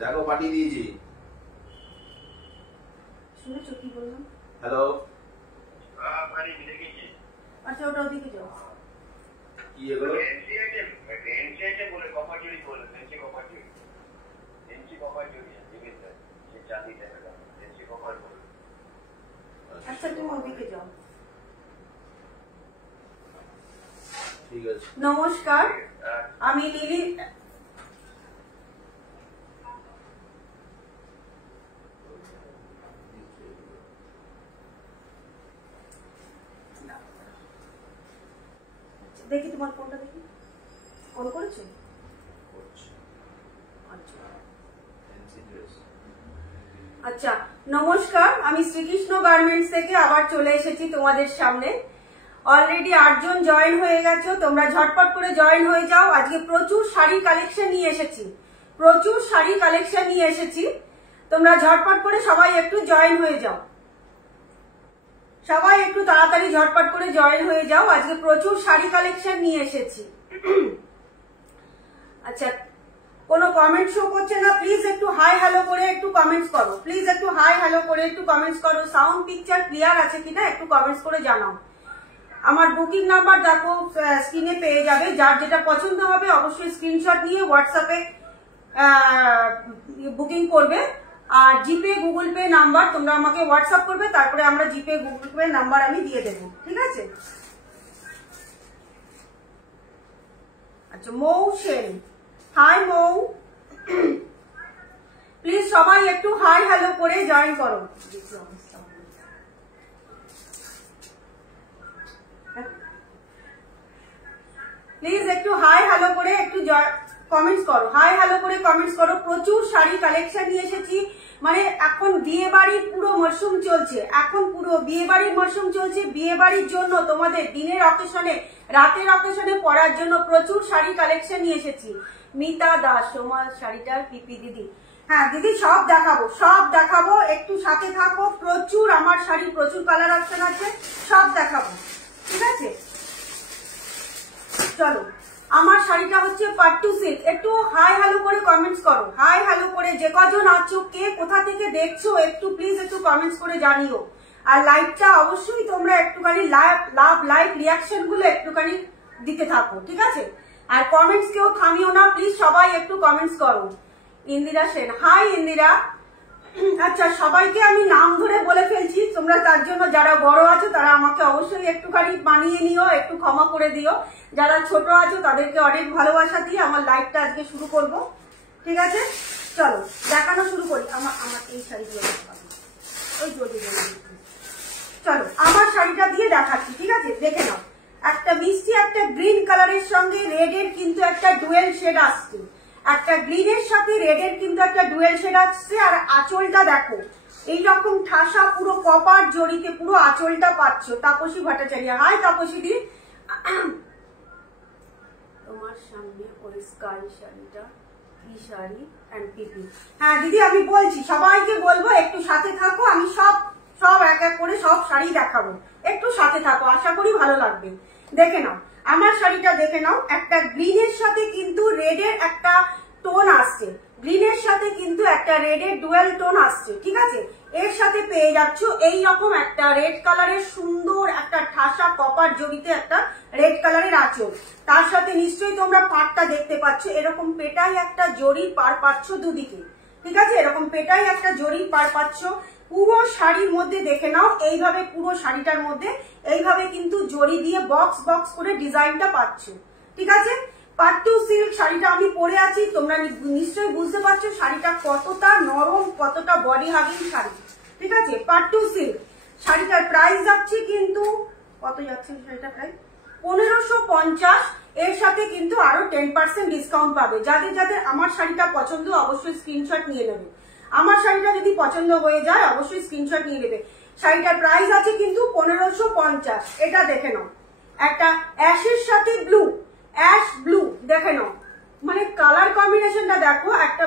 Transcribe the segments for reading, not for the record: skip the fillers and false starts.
দেখো পাঠিয়ে দিয়েছি। শুনেছো কি বললাম? হ্যালো। আচ্ছা ওটা ওদিকে যাও। কি এগুলো? আচ্ছা তুমি ওদিকে যাও। ঠিক আছে। নমস্কার, আমি লিলি। দেখি তোমার ফোনটা দেখি, ফোন করেছো? আচ্ছা নমস্কার, আমি শ্রীকৃষ্ণ গার্মেন্টস থেকে আবার চলে এসেছি তোমাদের সামনে। অলরেডি 8 জন জয়েন হয়ে গেছো, তোমরা ঝটপট করে জয়েন হয়ে যাও। আজকে প্রচুর শাড়ির কালেকশন নিয়ে এসেছি, প্রচুর শাড়ি কালেকশন নিয়ে এসেছি। তোমরা ঝটপট করে সবাই একটু জয়েন হয়ে যাও, সবাই একটু তাড়াতাড়ি ঝটপট করে জয়েন হয়ে যাও। আজকে প্রচুর শাড়ি কালেকশন নিয়ে এসেছি। আচ্ছা কোনো কমেন্ট শো করছে না, প্লিজ একটু হাই হ্যালো করে একটু কমেন্টস করো, প্লিজ একটু হাই হ্যালো করে একটু কমেন্টস করো। সাউন্ড পিকচার ক্লিয়ার আছে কিনা একটু কমেন্টস করে জানাও। আমার বুকিং নাম্বার দেখো স্ক্রিনে পেয়ে যাবে, যার যেটা পছন্দ হবে অবশ্যই স্ক্রিনশট নিয়ে হোয়াটসঅ্যাপে বুকিং করবে। আর জিপে গুগল পে নাম্বার তোমরা আমাকে হোয়াটসঅ্যাপ করবে, তারপরে আমরা জিপে গুগল পে নাম্বার আমি দিয়ে দেবো, ঠিক আছে? আচ্ছা মৌ সেন, হাই মৌ, প্লিজ সবাই একটু হাই হ্যালো করে জয়েন করো। প্লিজ একটু হাই হ্যালো করে একটু কমেন্টস করো, হাই হ্যালো করে কমেন্টস করো। প্রচুর শাড়ি কালেকশন নিয়ে এসেছি, মানে এখন বিয়ে বাড়ির পুরো মরশুম চলছে, এখন পুরো বিয়ে বাড়ির মরশুম চলছে। বিয়ে বাড়ির জন্য তোমাদের দিনের অকেশনে, রাতের অকেশনে পরার জন্য প্রচুর শাড়ি কালেকশন নিয়ে এসেছি। মিতা দাস, তোমার শাড়িটার পিপি দিদি। হ্যাঁ দিদি সব দেখাবো, সব দেখাবো, একটু সাথে থাকো। প্রচুর আমার শাড়ি, প্রচুর কালার অপশন আছে, সব দেখাবো, ঠিক আছে? চলো, আমার শাড়িটা হচ্ছে পাট্টু সিল্ক। একটু হাই হ্যালো করে কমেন্টস করো, হাই হ্যালো করে। যে কজন আছো, কে কোথা থেকে দেখছো একটু প্লিজ একটু কমেন্টস করে জানিও। আর লাইকটা অবশ্যই তোমরা একটুখানি লাইক রিয়াকশন গুলো একটুখানি দিতে থাকো, ঠিক আছে? আর কমেন্টস কেউ থামিও না, প্লিজ সবাই একটু কমেন্টস করো। ইন্দিরা সেন, হাই ইন্দিরা। আচ্ছা সবাইকে আমি নাম ধরে বলে ফেলছি, তোমরা তার জন্য যারা বড় আছো তারা আমাকে অবশ্যই একটুখানি মানিয়ে নিও, একটু ক্ষমা করে দিও। যারা ছোট আছো তাদেরকে অনেক ভালোবাসা দিয়ে আমার লাইভটা আজকে শুরু করব, ঠিক আছে? চলো দেখানো শুরু করি। আমার এই শাড়িগুলো দেখাবো, ওই জলদি জলদি। চলো আমার শাড়িটা দিয়ে দেখাচ্ছি, ঠিক আছে? দেখে নাও, একটা মিষ্টি একটা গ্রিন কালারের সঙ্গে রেডের কিন্তু একটা ডুয়েল শেড আসছে, একটা গ্রিনের সাথে রেডের কিন্তু একটা ডুয়েল শেড আসছে। আর আঁচলটা দেখো এইরকম ঠাসা পুরো কপার জড়িতে পুরো আঁচলটা পাচ্ছ। তাপসী ভট্টাচার্য, হাই তাপসী দি। তোমার সামনে ওই স্কাই শাড়িটা কি শাড়ি এন্ড পিপি। হ্যাঁ দিদি আমি বলছি, সবাইকে বলবো একটু সাথে থাকো। আমি সব এক এক করে সব শাড়ি দেখাবো, একটু সাথে থাকো, আশা করি ভালো লাগবে। দেখে নাও আমার শাড়িটা, দেখে নাও একটা গ্রিনের সাথে কিন্তু রেডের একটা টোন আসছে, গ্রিনের সাথে কিন্তু একটা রেডের ডুয়েল টোন আসছে, ঠিক আছে? এর সাথে পেয়ে যাচ্ছ এইরকম একটা রেড কালারের সুন্দর একটা ঠাসা কপার জড়িতে একটা রেড কালারের আঁচল। তার সাথে নিশ্চয়ই তোমরা পাটটা দেখতে পাচ্ছ, এরকম পেটাই একটা জড়ির পার পাচ্ছ দুদিকে, ঠিক আছে? এরকম পেটাই একটা জড়ির পার পাচ্ছ পুরো শাড়ির মধ্যে। দেখে নাও এইভাবে পুরো শাড়িটার মধ্যে এইভাবে কিন্তু জড়ি দিয়ে বক্স বক্স করে ডিজাইনটা পাচ্ছ, ঠিক আছে? পাট্টু সিল্ক শাড়িটা আমি পরে আছি, তোমরা নিশ্চয়ই বুঝতে পারছো শাড়িটা কতটা নরম, কতটা বডি হাগিং শাড়ি, ঠিক আছে? পাট্টু সিল্ক শাড়িটার প্রাইস যাচ্ছে কিন্তু কত যাচ্ছে শাড়িটার প্রাইস? 1550। এর সাথে কিন্তু আরো 10% ডিসকাউন্ট পাবে। যাদের যাদের আমার শাড়িটা পছন্দ অবশ্যই স্ক্রিনশট নিয়ে নেবে। আমার শাড়িটা যদি পছন্দ হয়ে যায় অবশ্যই স্ক্রিনশট নিয়ে নেবে। শাড়িটার প্রাইস আছে কিন্তু 1550। এটা দেখে নাও, একটা অ্যাশের সাথে ব্লু, অ্যাশ ব্লু, দেখে নাও মানে কালার কম্বিনেশনটা দেখো। একটা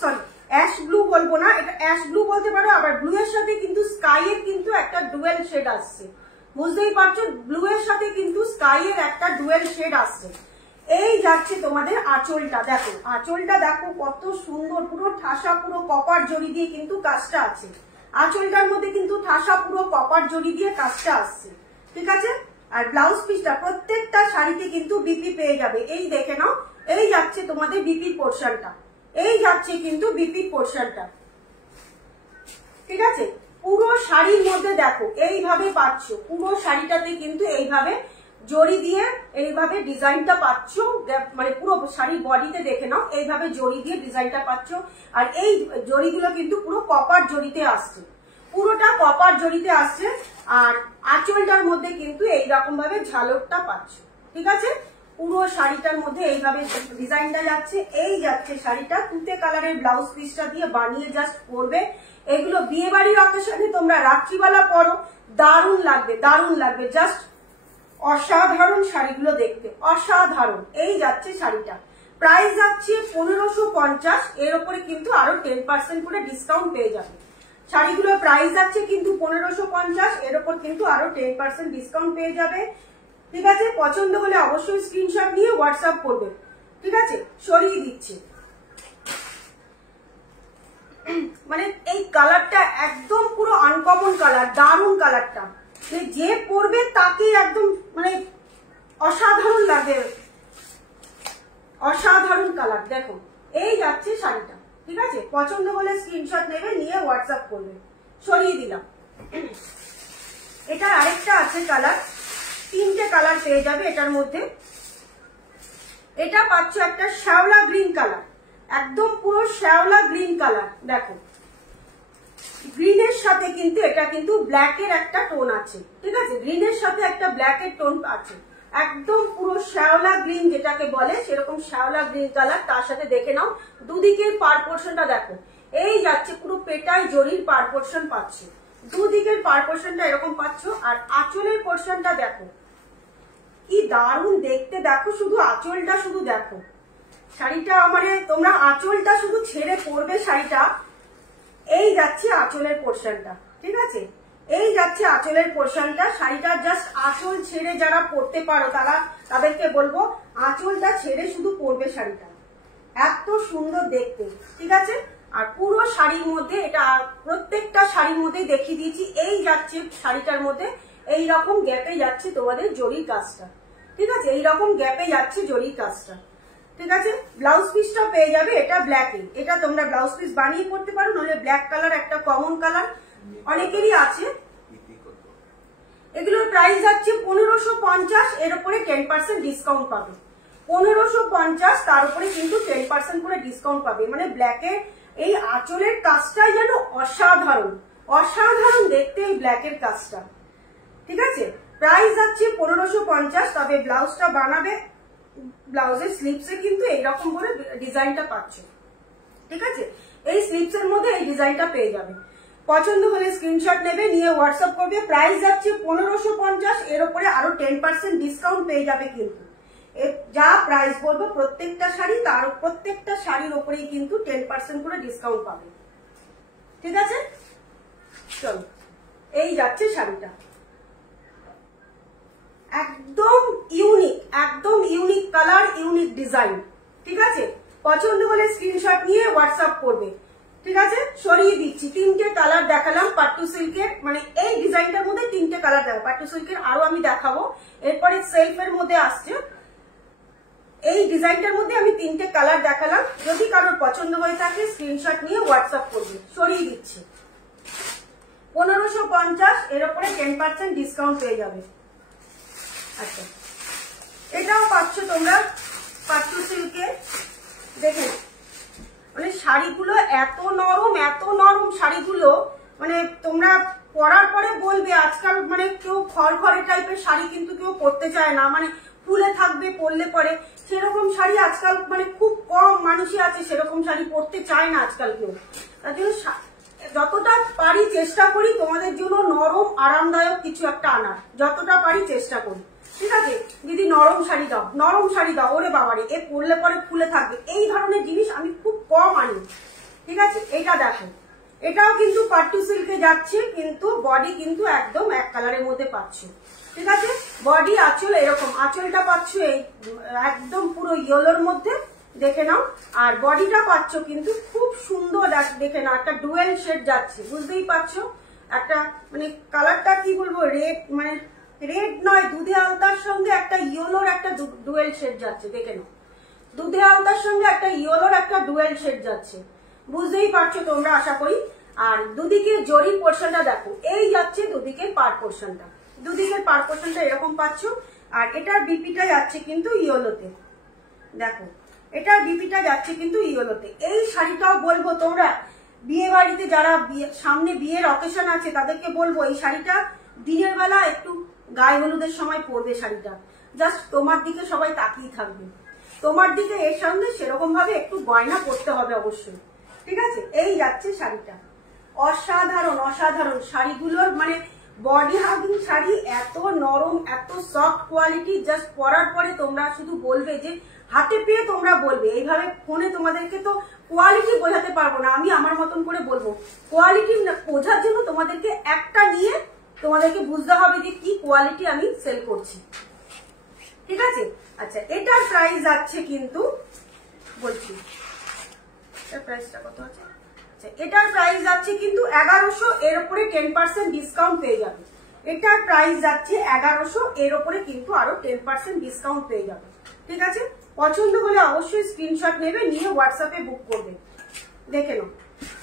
সরি অ্যাশ ব্লু বলবো না, এটা অ্যাশ ব্লু বলতে পারো। আবার ব্লু এর সাথে কিন্তু স্কাই এর কিন্তু একটা ডুয়েল শেড আসছে, বুঝতেই পারছো? ব্লু এর সাথে কিন্তু স্কাই এর একটা ডুয়েল শেড আসছে। এই যাচ্ছে তোমাদের আঁচলটা, দেখো আঁচলটা দেখো কত সুন্দর, পুরো ঠাসা, পুরো কপার জড়ি দিয়ে কিন্তু কাজটা আছে। আঁচলটার মধ্যে কিন্তু ঠাসা পুরো কপার জড়ি দিয়ে কাজটা আসছে, ঠিক আছে। আর ব্লাউজ পিসটা প্রত্যেকটা শাড়িতে কিন্তু বিপি পেয়ে যাবে। এই দেখে নাও, এই যাচ্ছে তোমাদের বিপি পোর্শনটা, এই যাচ্ছে কিন্তু বিপি পোর্শনটা, ঠিক আছে। পুরো শাড়ির মধ্যে দেখো এইভাবে পাচ্ছ, পুরো শাড়িটাতে কিন্তু এইভাবে জড়ি দিয়ে এইভাবে ডিজাইনটা পাচ্ছ, মানে পুরো শাড়ির বডিতে দেখে নাও এইভাবে জড়ি দিয়ে ডিজাইনটা পাচ্ছ। আর এই জড়িগুলো কিন্তু পুরো কপার জড়িতে আসছে, পুরোটা কপার জড়িতে আসছে। আর আঁচলটার মধ্যে কিন্তু এইরকম ভাবে ঝালকটা পাচ্ছ, ঠিক আছে। পুরো শাড়িটার মধ্যে এইভাবে ডিজাইনটা যাচ্ছে। এই যাচ্ছে শাড়িটা, তুতে কালারের ব্লাউজ পিসটা দিয়ে বানিয়ে জাস্ট পরবে। এগুলো বিয়ে বাড়ির অকেশনে তোমরা রাত্রিবেলা পরো, দারুণ লাগবে, দারুণ লাগবে, জাস্ট অসাধারণ শাড়িগুলো দেখতে, অসাধারণ। এই যাচ্ছে শাড়িটা, প্রাইস যাচ্ছে 1550। এর উপরে কিন্তু আরো 10% করে ডিসকাউন্ট পেয়ে যাবে। শাড়িগুলোর প্রাইস যাচ্ছে কিন্তু 1550, এর উপর কিন্তু আরো 10% ডিসকাউন্ট পেয়ে যাবে, ঠিক আছে। পছন্দ হলে অবশ্যই স্ক্রিনশট নিয়ে হোয়াটসঅ্যাপ করবে, ঠিক আছে। সরিয়ে দিচ্ছি, মানে এই কালারটা একদম পুরো আনকমন কালার, দারুণ কালারটা, যে পরবে তাকে একদম মানে অসাধারণ লাগে, অসাধারণ কালার। দেখো এই যাচ্ছে শাড়িটা, ঠিক আছে। পছন্দ হলে স্ক্রিনশট নেবে, নিয়ে হোয়াটসঅ্যাপ করবে। সরিয়ে দিলাম। এটার আরেকটা আছে কালার, 3টে কালার পেয়ে যাবে এটার মধ্যে। এটা পাচ্ছ একটা শ্যাওলা গ্রিন কালার, একদম পুরো শ্যাওলা গ্রিন কালার। দেখো গ্রিনের সাথে কিন্তু এটা কিন্তু ব্ল্যাকের একটা টোন আছে, ঠিক আছে। গ্রিনের সাথে একটা ব্ল্যাকের টোন আছে, একদম পুরো শ্যাওলা গ্রিন যেটাকে বলে সেরকম শ্যাওলা গ্রিন কালার। তার সাথে দেখে নাও দুদিকের পার পোর্শনটা দেখো, এই যাচ্ছে পুরো পেটায় জরির পার পোর্শন পাচ্ছ, দুদিকের পার পোর্শনটা এরকম পাচ্ছ। আর আঁচলের পোর্শনটা দেখো কি দারুণ দেখতে, দেখো শুধু আঁচলটা শুধু দেখো। শাড়িটা মানে তোমরা আঁচলটা শুধু ছেড়ে পরবে শাড়িটা। এই যাচ্ছে আঁচলের পোর্শনটা, ঠিক আছে। এই যাচ্ছে আঁচলের পোর্শনটা। শাড়িটা জাস্ট আঁচল ছেড়ে যারা পরতে পারো তাদেরকে বলবো আঁচলটা ছেড়ে শুধু পরবে শাড়িটা, এত সুন্দর দেখতে, ঠিক আছে। আর পুরো শাড়ির মধ্যে এটা প্রত্যেকটা শাড়ির মধ্যে দেখিয়ে দিয়েছি। এই যাচ্ছে শাড়িটার মধ্যে এইরকম গ্যাপে যাচ্ছে তোমাদের জরির কাজটা, ঠিক আছে। এইরকম গ্যাপে যাচ্ছে জরির কাজটা, ঠিক আছে। ব্লাউজ পিসটা পেয়ে যাবে এটা ব্ল্যাকে, এটা তোমরা ব্লাউজ পিস বানিয়ে পড়তে পারো, নাহলে ব্ল্যাক কালার একটা কমন কালার অনেকেরই আছে। এগুলোর প্রাইস যাচ্ছে 1550, এর উপরে 10% ডিসকাউন্ট পাবে। 1550, তার উপরে কিন্তু 10% করে ডিসকাউন্ট পাবে। মানে ব্ল্যাকের এই আঁচলের কাজটাই যেন অসাধারণ, অসাধারণ দেখতে এই ব্ল্যাকের কাজটা, ঠিক আছে। প্রাইস যাচ্ছে 1550, তবে ব্লাউজটা বানাবে, ব্লাউজের স্লিপসে কিন্তু এইরকম করে ডিজাইনটা পাচ্ছ, ঠিক আছে। এই স্লিপসের মধ্যে এই ডিজাইনটা পেয়ে যাবে। পছন্দ হলে স্ক্রিনশট নেবে, নিয়ে হোয়াটসঅ্যাপ করবে। প্রাইস যাচ্ছে 1550, এর উপরে আরো 10% ডিসকাউন্ট পেয়ে যাবে। কিন্তু যা প্রাইস বলবো প্রত্যেকটা শাড়ি, তার প্রত্যেকটা শাড়ির উপরেই কিন্তু 10% করে ডিসকাউন্ট পাবে, ঠিক আছে। চলো এই যাচ্ছে শাড়িটা, একদম ইউনিক, একদম ইউনিক কালার, ইউনিক ডিজাইন, ঠিক আছে। পছন্দ হলে স্ক্রিনশট নিয়ে হোয়াটসঅ্যাপ করবে, ঠিক আছে। সরিয়ে দিচ্ছি, 3টে কালার দেখালাম পাট্টু সিল্কের, মানে এই ডিজাইনটার মধ্যে 3টে কালার দেখাবো। পাট্টু সিল্কের আরো আমি দেখাবো, এরপরে সেলফের মধ্যে আসছে। এই ডিজাইনটার মধ্যে আমি 3টে কালার দেখালাম। যদি কারোর পছন্দ হয়ে থাকে স্ক্রিনশট নিয়ে হোয়াটসঅ্যাপ করবে। সরিয়ে দিচ্ছি, 1550, এর উপরে 10% ডিসকাউন্ট পেয়ে যাবে। আচ্ছা, এটাও পাচ্ছ তোমরা পাট্টু সিল্কের। দেখে মানে শাড়িগুলো এত নরম, এত নরম শাড়িগুলো, মানে তোমরা পরার পরে বলবে আজকাল মানে কেউ খড়খড়ে টাইপের শাড়ি কিন্তু কেউ পরতে চায় না, মানে ফুলে থাকবে পরলে পরে, সেরকম শাড়ি আজকাল মানে খুব কম মানুষই আছে সেরকম শাড়ি পরতে চায় না আজকাল কেউ। তার জন্য যতটা পারি চেষ্টা করি তোমাদের জন্য নরম আরামদায়ক কিছু একটা আনার, যতটা পারি চেষ্টা করি, ঠিক আছে। দিদি নরম শাড়ি দাও, নরম শাড়ি দাও, ওরে বাবারে এ পরলে পরে ফুলে থাকবে, এই ধরনের জিনিস আমি খুব কম আনি, ঠিক আছে। এইটা দেখো, এটাও কিন্তু পাট্টু সিল্কে যাচ্ছে, কিন্তু বডি কিন্তু একদম এক কালারের মধ্যে পাচ্ছ, ঠিক আছে। বডি আঁচল এরকম, আঁচলটা পাচ্ছ এই একদম পুরো ইয়েলোর মধ্যে, দেখে নাও। আর বডিটা পাচ্ছ কিন্তু খুব সুন্দর, দেখে নাও একটা ডুয়েল শেড যাচ্ছে, বুঝতেই পারছো। একটা মানে কালারটা কি বলবো, রেড মানে রেড নয়, দুধে আলতার সঙ্গে একটা ইয়েলোর একটা ডুয়েল শেড যাচ্ছে, দেখে নাও। দুধে আলতার সঙ্গে একটা ইয়েলোর একটা ডুয়েল শেড যাচ্ছে, বুঝতেই পারছো তোমরা আশা করি। আর দুদিকে জরি পোর্শনটা দেখো, এই যাচ্ছে দুদিকে পার পোর্শনটা, দুদিকের পার পোর্শনটা এরকম পাচ্ছ। আর এটার বিপিটা যাচ্ছে কিন্তু ইয়েলোতে, দেখো এটার বিপিটা যাচ্ছে কিন্তু ইয়েলোতে। এই শাড়িটাও বলবো তোমরা বিয়ে বাড়িতে যারা সামনে বিয়ের অকেশন আছে তাদেরকে বলবো এই শাড়িটা দিনের বেলা একটু গায়ে হলুদের সময় পরবে। শাড়িটা জাস্ট তোমার দিকে সবাই তাকিয়ে থাকবে, তোমার দিকে এর সঙ্গে সেরকম ভাবে একটু গয়না পরতে হবে অবশ্যই, ঠিক আছে। এই যাচ্ছে শাড়িটা, অসাধারণ অসাধারণ শাড়িগুলোর মানে বডি হাগিং শাড়ি, এত নরম এত সফট কোয়ালিটি, জাস্ট পরার পরে তোমরা শুধু বলবে যে হাতে পেয়ে তোমরা বলবে। এইভাবে ফোনে তোমাদেরকে তো কোয়ালিটি বোঝাতে পারবো না, আমি আমার মতন করে বলবো। কোয়ালিটি বোঝার জন্য তোমাদেরকে একটা নিয়ে তোমাদেরকে বুঝতে হবে যে কি কোয়ালিটি আমি সেল করছি, ঠিক আছে। আচ্ছা এটার প্রাইস যাচ্ছে কিন্তু, বলছি এটার প্রাইসটা কত আছে। আচ্ছা এটার প্রাইস যাচ্ছে কিন্তু 1100, এর উপরে 10% ডিসকাউন্ট পেয়ে যাবে। এটার প্রাইস যাচ্ছে 1100, এর উপরে কিন্তু আরো 10% ডিসকাউন্ট পেয়ে যাবে, ঠিক আছে। পছন্দ হলে অবশ্যই স্ক্রিনশট নেবে, নিয়ে হোয়াটসঅ্যাপে বুক করবে, দেখে নাও।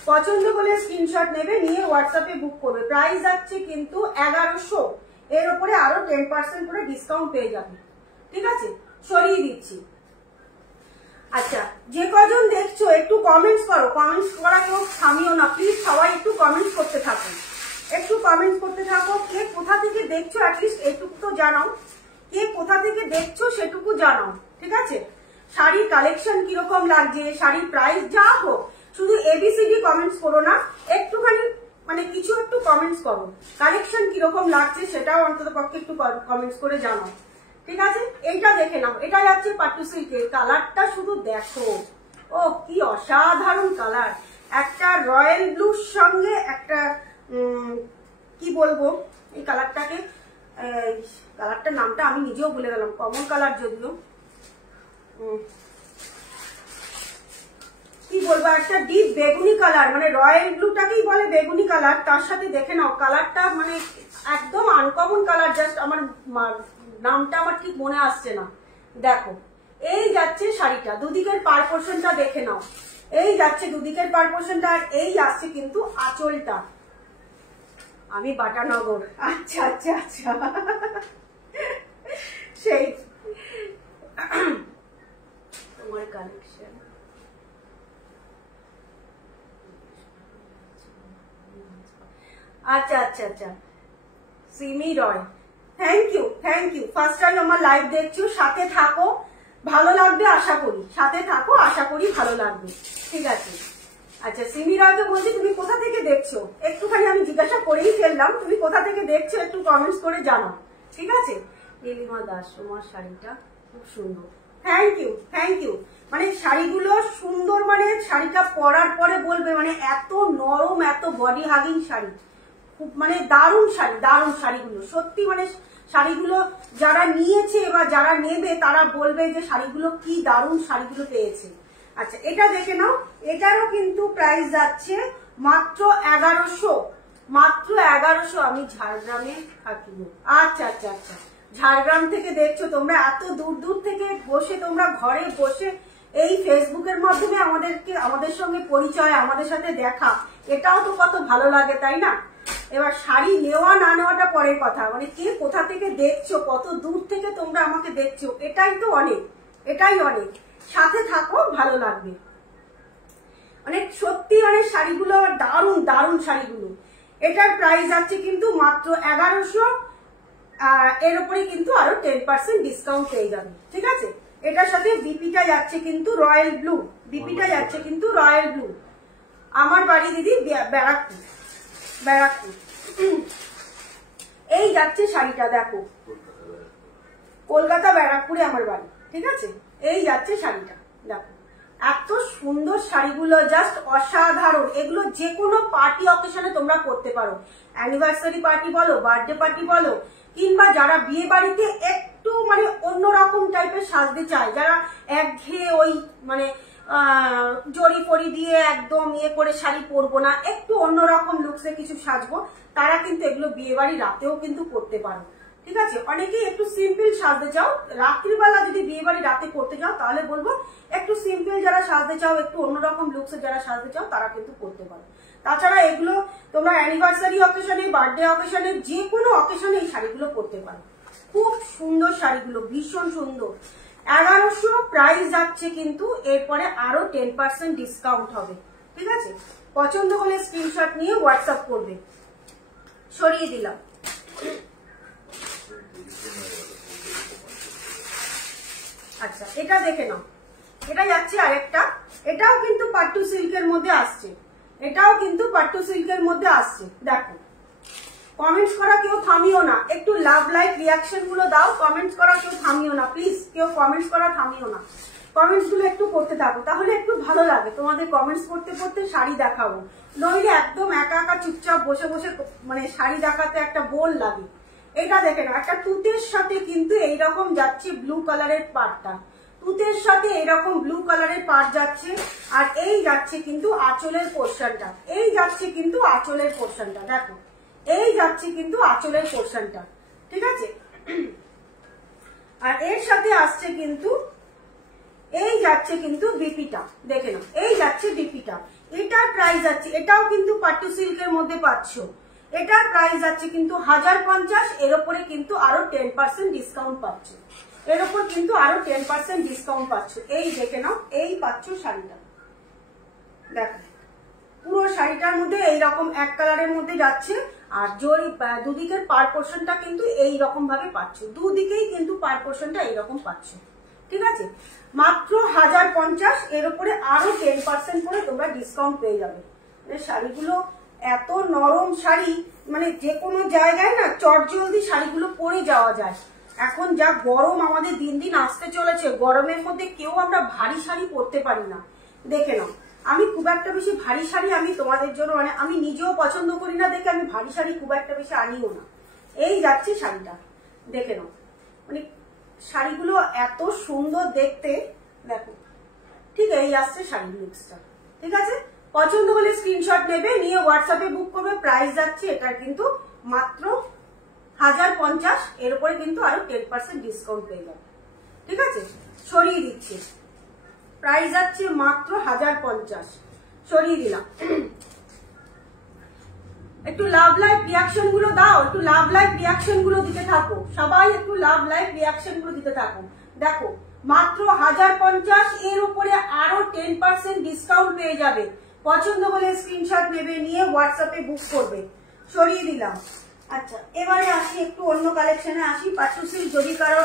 পছন্দ হলে স্ক্রিনশট নেবে, নিয়ে হোয়াটসঅ্যাপে বুক করবে। প্রাইস যাচ্ছে কিন্তু 1100, এর উপরে আরো 10% করে ডিসকাউন্ট পেয়ে যাবে, ঠিক আছে। সরিয়ে দিচ্ছি। আচ্ছা যে কজন দেখছো একটু কমেন্টস করো, কমেন্টস করা কেউ থামিও না প্লিজ, সবাই একটু কমেন্টস করতে থাকো, একটু কমেন্টস করতে থাকো। কে কোথা থেকে দেখছো অ্যাটলিস্ট এটুকু তো জানাও, কে কোথা থেকে দেখছো সেটুকু জানাও, ঠিক আছে। শাড়ির কালেকশন কিরকম লাগছে, শাড়ির প্রাইস যা হোক, শুধু এবিসিডি কমেন্টস করো না, একটুখানি মানে কিছু একটু কমেন্টস করো। কালেকশন কিরকম লাগছে সেটাও অন্তত পক্ষে একটু কমেন্টস করে জানাও, ঠিক আছে। এইটা দেখে নাও, এটা যাচ্ছে পাট্টু সিল্কের, কালারটা শুধু দেখো, ও কি অসাধারণ কালার। একটা রয়্যাল ব্লুর সঙ্গে একটা কি বলবো এই কালারটাকে, কালারটার নামটা আমি নিজেও ভুলে গেলাম, কমন কালার যদিও, কি বলবো একটা ডিপ বেগুনি কালার, মানে রয়্যাল ব্লুটাকেই বলে বেগুনি কালার। তার সাথে দেখে নাও কালারটা মানে একদম আনকমন কালার, জাস্ট আমার নামটা আমার ঠিক মনে আসছে না। দেখো এই যাচ্ছে শাড়িটা, দুদিকের পার পোর্শনটা দেখে নাও, এই যাচ্ছে দুদিকের পার পোর্শনটা, আর এই আসছে কিন্তু আঁচলটা। আমি বাটানগর, আচ্ছা আচ্ছা আচ্ছা সেই তোমার কালেকশন। আচ্ছা আচ্ছা আচ্ছা Simi Roy, thank you thank you. First time আমার লাইভ দেখছো, সাথে থাকো, ভালো লাগবে আশা করি, সাথে থাকো আশা করি ভালো লাগবে, ঠিক আছে। আচ্ছা সিমি রয়কে বলছি তুমি কোথা থেকে দেখছো, একটুখানি আমি জিজ্ঞাসা করেই ফেললাম, তুমি কোথা থেকে দেখছো একটু কমেন্টস করে জানাও, ঠিক আছে। নীলিমা দাস, তোমার শাড়িটা খুব সুন্দর, থ্যাংক ইউ থ্যাংক ইউ। মানে শাড়িগুলো সুন্দর, মানে শাড়িটা পরার পরে বলবে মানে এত নরম এত বডি হাগিং শাড়ি, খুব মানে দারুণ শাড়ি, দারুণ শাড়িগুলো সত্যি, মানে শাড়িগুলো যারা নিয়েছে বা যারা নেবে তারা বলবে যে শাড়িগুলো কি দারুণ শাড়িগুলো পেয়েছে। আচ্ছা এটা দেখে নাও, এটারও কিন্তু প্রাইস যাচ্ছে মাত্র 1100, মাত্র 1100। আমি ঝাড়গ্রামে থাকি, আচ্ছা আচ্ছা আচ্ছা, ঝাড়গ্রাম থেকে দেখছো তোমরা, এত দূর দূর থেকে বসে তোমরা ঘরে বসে এই ফেসবুকের মাধ্যমে আমাদের সঙ্গে পরিচয়, আমাদের সাথে দেখা, এটাও তো কত ভালো লাগে তাই না। এবার শাড়ি নেওয়া না নেওয়াটা পরের কথা, মানে কে কোথা থেকে দেখছো, কত দূর থেকে তোমরা আমাকে দেখছো, এটাই তো অনেক, এটাই অনেক। সাথে থাকো, ভালো লাগবে। মানে সত্যি মানে শাড়িগুলো দারুণ দারুণ শাড়িগুলো। এটার প্রাইস আছে কিন্তু মাত্র 1100, এর উপরে কিন্তু আরো 10% ডিসকাউন্ট পেয়ে যাবে, ঠিক আছে। এটার সাথে বিপিটা যাচ্ছে কিন্তু রয়্যাল ব্লু, বিপিটা যাচ্ছে কিন্তু রয়্যাল ব্লু। আমার বাড়ি দিদি ব্যারাকপুর, ব্যারাকপুর। এই যাচ্ছে শাড়িটা, দেখো কলকাতা ব্যারাকপুরে আমার বাড়ি, ঠিক আছে। এই যাচ্ছে শাড়িটা, দেখো এত সুন্দর শাড়িগুলো, জাস্ট অসাধারণ। এগুলো যে কোনো পার্টি অকেশনে তোমরা করতে পারো, অ্যানিভার্সারি পার্টি বলো, বার্থডে পার্টি বলো, কিংবা যারা বিয়ে বাড়িতে একটু মানে অন্যরকম টাইপের সাজতে চায়, যারা একঘেয়ে ওই মানে জড়ি ফড়ি দিয়ে একদম করে শাড়ি পরবো না, একটু অন্যরকম লুকসে কিছু সাজবো, তারা কিন্তু এগুলো বিয়ে বাড়ি রাতেও কিন্তু করতে পারো। ঠিক আছে, অনেকেই একটু সিম্পল সাজতে চাও, রাত্রিবেলা যদি বিয়ে বাড়ি রাতে করতে চাও তাহলে বলবো একটু সিম্পল যারা সাজতে চাও, একটু অন্যরকম লুকসে যারা সাজতে চাও তারা কিন্তু করতে পারো। তাছাড়া এগুলো তোমরা অ্যানিভার্সারি অকেশনে, বার্থডে অকেশনে, যে কোনো অকেশনে এই শাড়িগুলো পরতে পারো। খুব সুন্দর শাড়িগুলো, ভীষণ সুন্দর। 1100 প্রাইস যাচ্ছে, কিন্তু এরপরে আরো 10% ডিসকাউন্ট হবে। ঠিক আছে, পছন্দ হলে স্ক্রিনশট নিয়ে হোয়াটসঅ্যাপ করবে। সরিয়ে দিলাম। আচ্ছা, এটা দেখে নাও, এটা যাচ্ছে আরেকটা, এটাও কিন্তু পাট্টু সিল্কের মধ্যে আসছে, এটাও কিন্তু পাট্টু সিল্কের মধ্যে আসছে। দেখো, কমেন্টস করা কেউ থামিও না, একটু লাভ লাইক রিয়াকশন গুলো দাও, কমেন্টস করা কেউ থামিও না প্লিজ, কেউ কমেন্টস করা থামিও না, কমেন্টস গুলো একটু করতে থাকো, তাহলে একটু ভালো লাগে। তোমাদের কমেন্টস করতে করতে শাড়ি দেখাবো, নইলে একদম একা একা চুপচাপ বসে বসে মানে শাড়ি দেখাতে একটা বোর লাগে। এটা দেখে না, একটা তুতের সাথে কিন্তু এইরকম যাচ্ছে ব্লু কালারের পাড়টা, তুতের সাথে এরকম ব্লু কালারের পাড় যাচ্ছে, আর এই যাচ্ছে কিন্তু আঁচলের পোর্শনটা, এই যাচ্ছে কিন্তু আঁচলের পোর্শনটা, দেখো এই যাচ্ছে কিন্তু আঁচলের পোর্শনটা। ঠিক আছে, আর এর সাথে আসছে কিন্তু এই যাচ্ছে কিন্তু বিপিটা, দেখে নাও এই যাচ্ছে বিপিটা। এটার প্রাইস যাচ্ছে, এটাও কিন্তু পাট্টু সিল্কের মধ্যে পাচ্ছ, এটার প্রাইস যাচ্ছে কিন্তু 1050, এর উপরে কিন্তু আরো 10% ডিসকাউন্ট পাচ্ছ, এর উপর কিন্তু আরো 10% ডিসকাউন্ট পাচ্ছ। এই দেখে নাও, এই পাচ্ছ শাড়িটা, দেখো পুরো শাড়িটার মধ্যে এইরকম এক কালারের মধ্যে যাচ্ছে, আর জরি দুদিকের পার পোর্শনটা কিন্তু এইরকম ভাবে পাচ্ছ, দুদিকেই কিন্তু পার পোর্শনটা এইরকম পাচ্ছ। ঠিক আছে, মাত্র 1050, এর উপরে আরো 10% করে তোমরা ডিসকাউন্ট পেয়ে যাবে। শাড়িগুলো এত নরম শাড়ি, মানে যে কোনো জায়গায় না চটজলদি শাড়িগুলো পরে যাওয়া যায়। এখন যা গরম আমাদের দিন দিন আসতে চলেছে, গরমের মধ্যে কেউ আমরা ভারী শাড়ি পরতে পারি না। দেখে নাও, আমি খুব একটা বেশি ভারী শাড়ি আমি তোমাদের জন্য মানে আমি নিজেও পছন্দ করি না দেখে আমি ভারী শাড়ি খুব একটা বেশি আনিও না। এই যাচ্ছে শাড়িটা, দেখে নাও, মানে শাড়িগুলো এত সুন্দর দেখতে, দেখো ঠিক এই আসছে শাড়ির লুকসটা। ঠিক আছে, পছন্দ হলে স্ক্রিনশট নেবে, নিয়ে হোয়াটসঅ্যাপে বুক করবে। প্রাইস যাচ্ছে এটার কিন্তু মাত্র 1050, এর উপরে কিন্তু আরো 10% ডিসকাউন্ট পেয়ে যাবে। ঠিক আছে, সরিয়ে দিচ্ছি, প্রাইস যাচ্ছে মাত্র 1050, সরিয়ে দিলাম। একটু লাভ লাইক রিয়াকশন গুলো দাও, একটু লাভ লাইক রিয়াকশন গুলো দিতে থাকো, সবাই একটু লাভ লাইক রিয়াকশন গুলো দিতে থাকো। দেখো মাত্র 1050, এর উপরে আরো 10% ডিসকাউন্ট পেয়ে যাবে। পছন্দ হলে স্ক্রিনশট নেবে, নিয়ে হোয়াটসঅ্যাপে বুক করবে। সরিয়ে দিলাম। আচ্ছা, এবারে আসি একটু অন্য কালেকশনে আসি। পাট্টু সিল্ক যদি কারো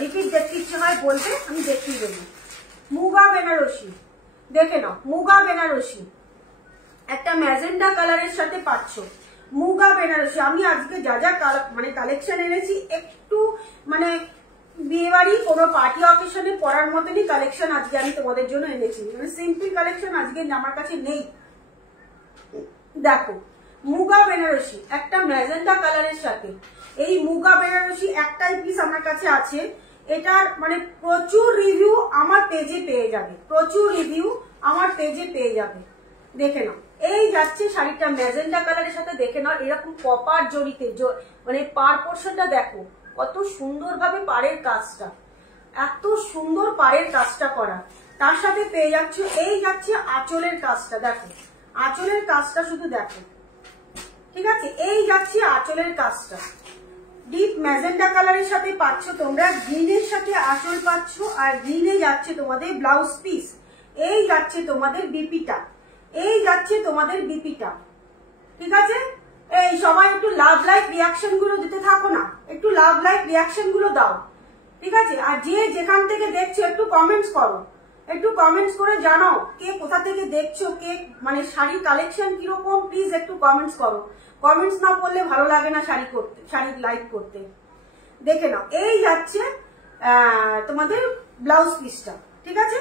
রিপিট দেখতে ইচ্ছে হয় বলবে, আমি দেখিয়ে দেবো। মুগা বেনারসি, দেখে নাও মুগা বেনারসি, একটা ম্যাজেন্ডা কালারের সাথে পাচ্ছ মুগা বেনারসি। আমি আজকে যা যা মানে কালেকশন এনেছি, একটু মানে বিয়ে বাড়ি কোনো পার্টি অকেশনে পরার মতনই কালেকশন আজকে আমি তোমাদের জন্য এনেছি, মানে সিম্পল কালেকশন আজকে আমার কাছে নেই। দেখো মুগা বেনারসি একটা ম্যাজেন্ডা কালারের সাথে, এই মুগা বেনারসি একটাই পিস আমার কাছে আছে। এটার মানে প্রচুর রিভিউ আমার পেজে পেয়ে যাবে, প্রচুর রিভিউ আমার পেজে পেয়ে যাবে। দেখে নাও, এই যাচ্ছে শাড়িটা ম্যাজেন্ডা কালারের সাথে, দেখে নাও এরকম কপার জড়িতে, মানে পার পোর্শনটা দেখো কত সুন্দর ভাবে পাড়ের কাজটা, এত সুন্দর পাড়ের কাজটা করা। তার সাথে পেয়ে যাচ্ছ এই যাচ্ছে আঁচলের কাজটা, দেখো আঁচলের কাজটা শুধু দেখো। ঠিক আছে, এই যাচ্ছে আঁচলের কাজটা, ডিপ ম্যাজেন্ডা কালারের সাথে পাচ্ছ তোমরা, গ্রিনের সাথে আঁচল পাচ্ছ, আর গ্রিনে যাচ্ছে তোমাদের ব্লাউজ পিস। এই যাচ্ছে তোমাদের বিপিটা, এই যাচ্ছে তোমাদের বিপিটা। ঠিক আছে, এই সবাই একটু লাভ লাইক রিয়াকশন গুলো দিতে থাকো না, একটু লাভ লাইক রিয়াকশন গুলো দাও। ঠিক আছে, আর যে যেখান থেকে দেখছো একটু কমেন্টস করো, একটু কমেন্টস করে জানাও কে কোথা থেকে দেখছো, কে মানে শাড়ির কালেকশন কিরকম, প্লিজ একটু কমেন্টস করো। কমেন্টস না করলে ভালো লাগে না শাড়ি করতে, শাড়ির লাইক করতে। দেখে নাও, এই যাচ্ছে তোমাদের ব্লাউজ পিসটা। ঠিক আছে,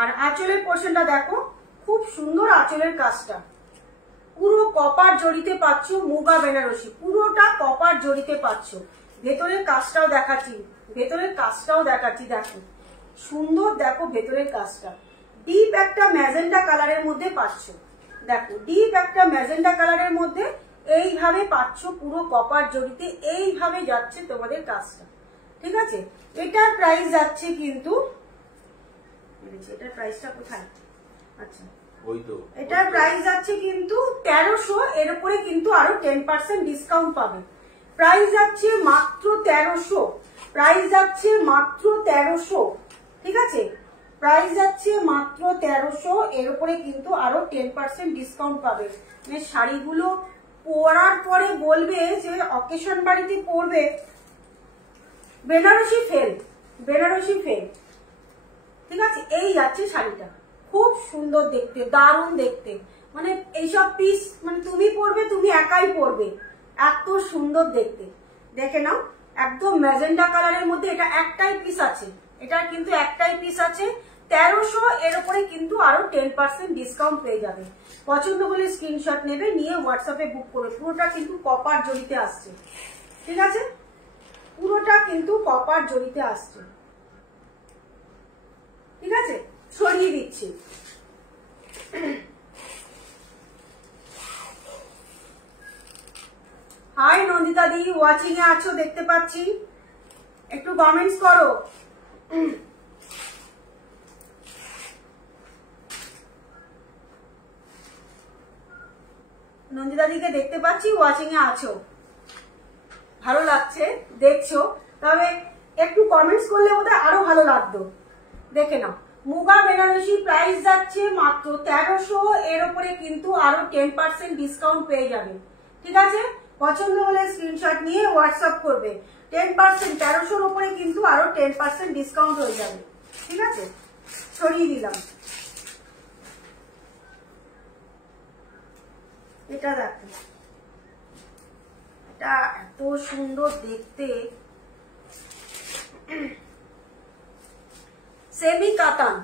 আর আঁচলের পোর্শনটা দেখো, খুব সুন্দর আঁচলের কাজটা, পুরো কপার জড়িতে পাচ্ছ, মুগা বেনারসি, পুরোটা কপার জড়িতে পাচ্ছ। ভেতরের কাজটাও দেখাচ্ছি, ভেতরের কাজটাও দেখাচ্ছি, দেখো সুন্দর, দেখো ভেতরের কাজটা ডিপ একটা ম্যাজেন্ডা কালারের মধ্যে পাচ্ছ। দেখো ডিপ একটা ম্যাজেন্ডা কালারের মধ্যে এইভাবে পাচ্ছ, পুরো কপার জড়িতে এইভাবে যাচ্ছে তোমাদের কাজটা। ঠিক আছে, এটার প্রাইস যাচ্ছে কিন্তু, এটার প্রাইসটা কোথায়, আচ্ছা ওই তো, এটার প্রাইস যাচ্ছে কিন্তু 1300, এর উপরে কিন্তু আরো 10% ডিসকাউন্ট পাবে। প্রাইস যাচ্ছে মাত্র 1300, প্রাইস যাচ্ছে মাত্র 1300। ঠিক আছে, প্রাইস যাচ্ছে মাত্র 1300, এর উপরে কিন্তু আরো 10% ডিসকাউন্ট পাবে। মানে শাড়িগুলো পরার পরে বলবে যে অকেশন বাড়িতে পরবে, বেনারসি ফেল, বেনারসি ফেল। ঠিক আছে, এই যাচ্ছে শাড়িটা, খুব সুন্দর দেখতে, দারুণ দেখতে। মানে এইসব পিস মানে তুমি পরবে, তুমি একাই পরবে, এত সুন্দর দেখতে। দেখে নাও, একদম ম্যাজেন্ডা কালারের মধ্যে এটা একটাই পিস আছে, এটা কিন্তু একটাই পিস আছে 1300, এর উপরে কিন্তু আরো 10% ডিসকাউন্ট পেয়ে যাবে। পছন্দ হলে স্ক্রিনশট নেবে, নিয়ে হোয়াটসঅ্যাপে বুক করবে। পুরোটা কিন্তু কপার জড়িতে আসছে। ঠিক আছে, পুরোটা কিন্তু কপার জড়িতে আসছে। ঠিক আছে, ছড়িয়ে দিচ্ছি। High Nandita the, watching a আছো দেখতে পাচ্ছি, একটু কমেন্টস করো। নন্দিতা দিকে দেখতে পাচ্ছি, ওয়াচিং এ আছো, ভালো লাগছে দেখছো, তবে একটু কমেন্টস করলে বোধহয় আরো ভালো লাগতো। দেখে নাও, মুগা বেনারসি প্রাইস যাচ্ছে মাত্র 1300, এর উপরে কিন্তু আরো 10% ডিসকাউন্ট পেয়ে যাবে। ঠিক আছে, পছন্দ হলে স্ক্রিনশট নিয়ে হোয়াটসঅ্যাপ করবে। 10%, 1300-র উপরে কিন্তু আরো 10% ডিসকাউন্ট হয়ে যাবে। ঠিক আছে, ছড়িয়ে দিলাম। এটা দেখো, এটা এত সুন্দর দেখতে, সেমি কাতান,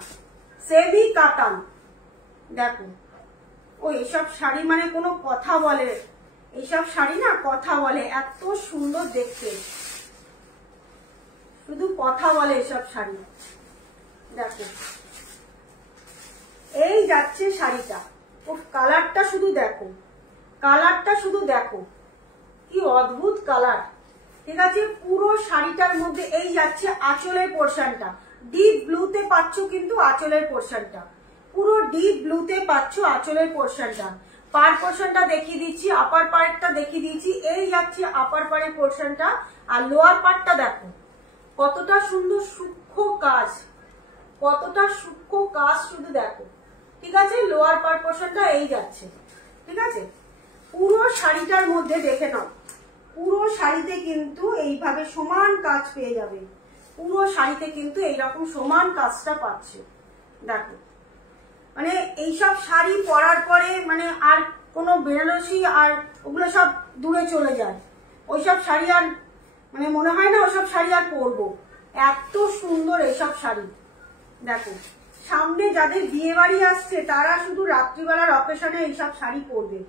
সেমি কাতান। দেখো, ও এসব শাড়ি মানে কোনো কথা বলে, এইসব শাড়ি না কথা বলে, এত সুন্দর দেখতে, শুধু কথা বলে এসব শাড়ি। দেখো, এই যাচ্ছে শাড়িটা, ও কালারটা শুধু দেখো, কালারটা শুধু দেখো, কি অদ্ভুত কালার। ঠিক আছে, পুরো শাড়িটার মধ্যে এই যাচ্ছে আঁচলের পোর্শনটা, ডিপ ব্লুতে পাচ্ছ কিন্তু আঁচলের পোর্শনটা, পুরো ডিপ ব্লুতে পাচ্ছ আঁচলের পোর্শনটা। পার পোর্শনটা দেখিয়ে দিচ্ছি, আপার পার্টটা দেখিয়ে দিচ্ছি, এই যাচ্ছে আপার পাড়ের পোর্শনটা। আর লোয়ার পার্টটা দেখো কতটা সুন্দর সূক্ষ্ম কাজ, কতটা সূক্ষ্ম কাজ শুধু দেখো। ঠিক আছে, লোয়ার পার পোর্শনটা এই যাচ্ছে। ঠিক আছে, পুরো শাড়িটার মধ্যে দেখে নাও, পুরো শাড়িতে কিন্তু এইভাবে সমান কাজ পেয়ে যাবে, পুরো শাড়িতে কিন্তু এইরকম সমান কাজটা পাচ্ছে। দেখো, মানে এইসব শাড়ি পরার পরে মানে আর কোনো বেনারসি আর ওগুলো সব দূরে চলে যায়, ওইসব শাড়ি আর মানে মনে হয় না ওসব শাড়ি আর পরবো, এত সুন্দর এইসব শাড়ি। দেখো, সামনে যাদের বিয়ে বাড়ি আসছে তারা শুধু রাত্রিবেলার অকেশনে এইসব শাড়ি পরবে,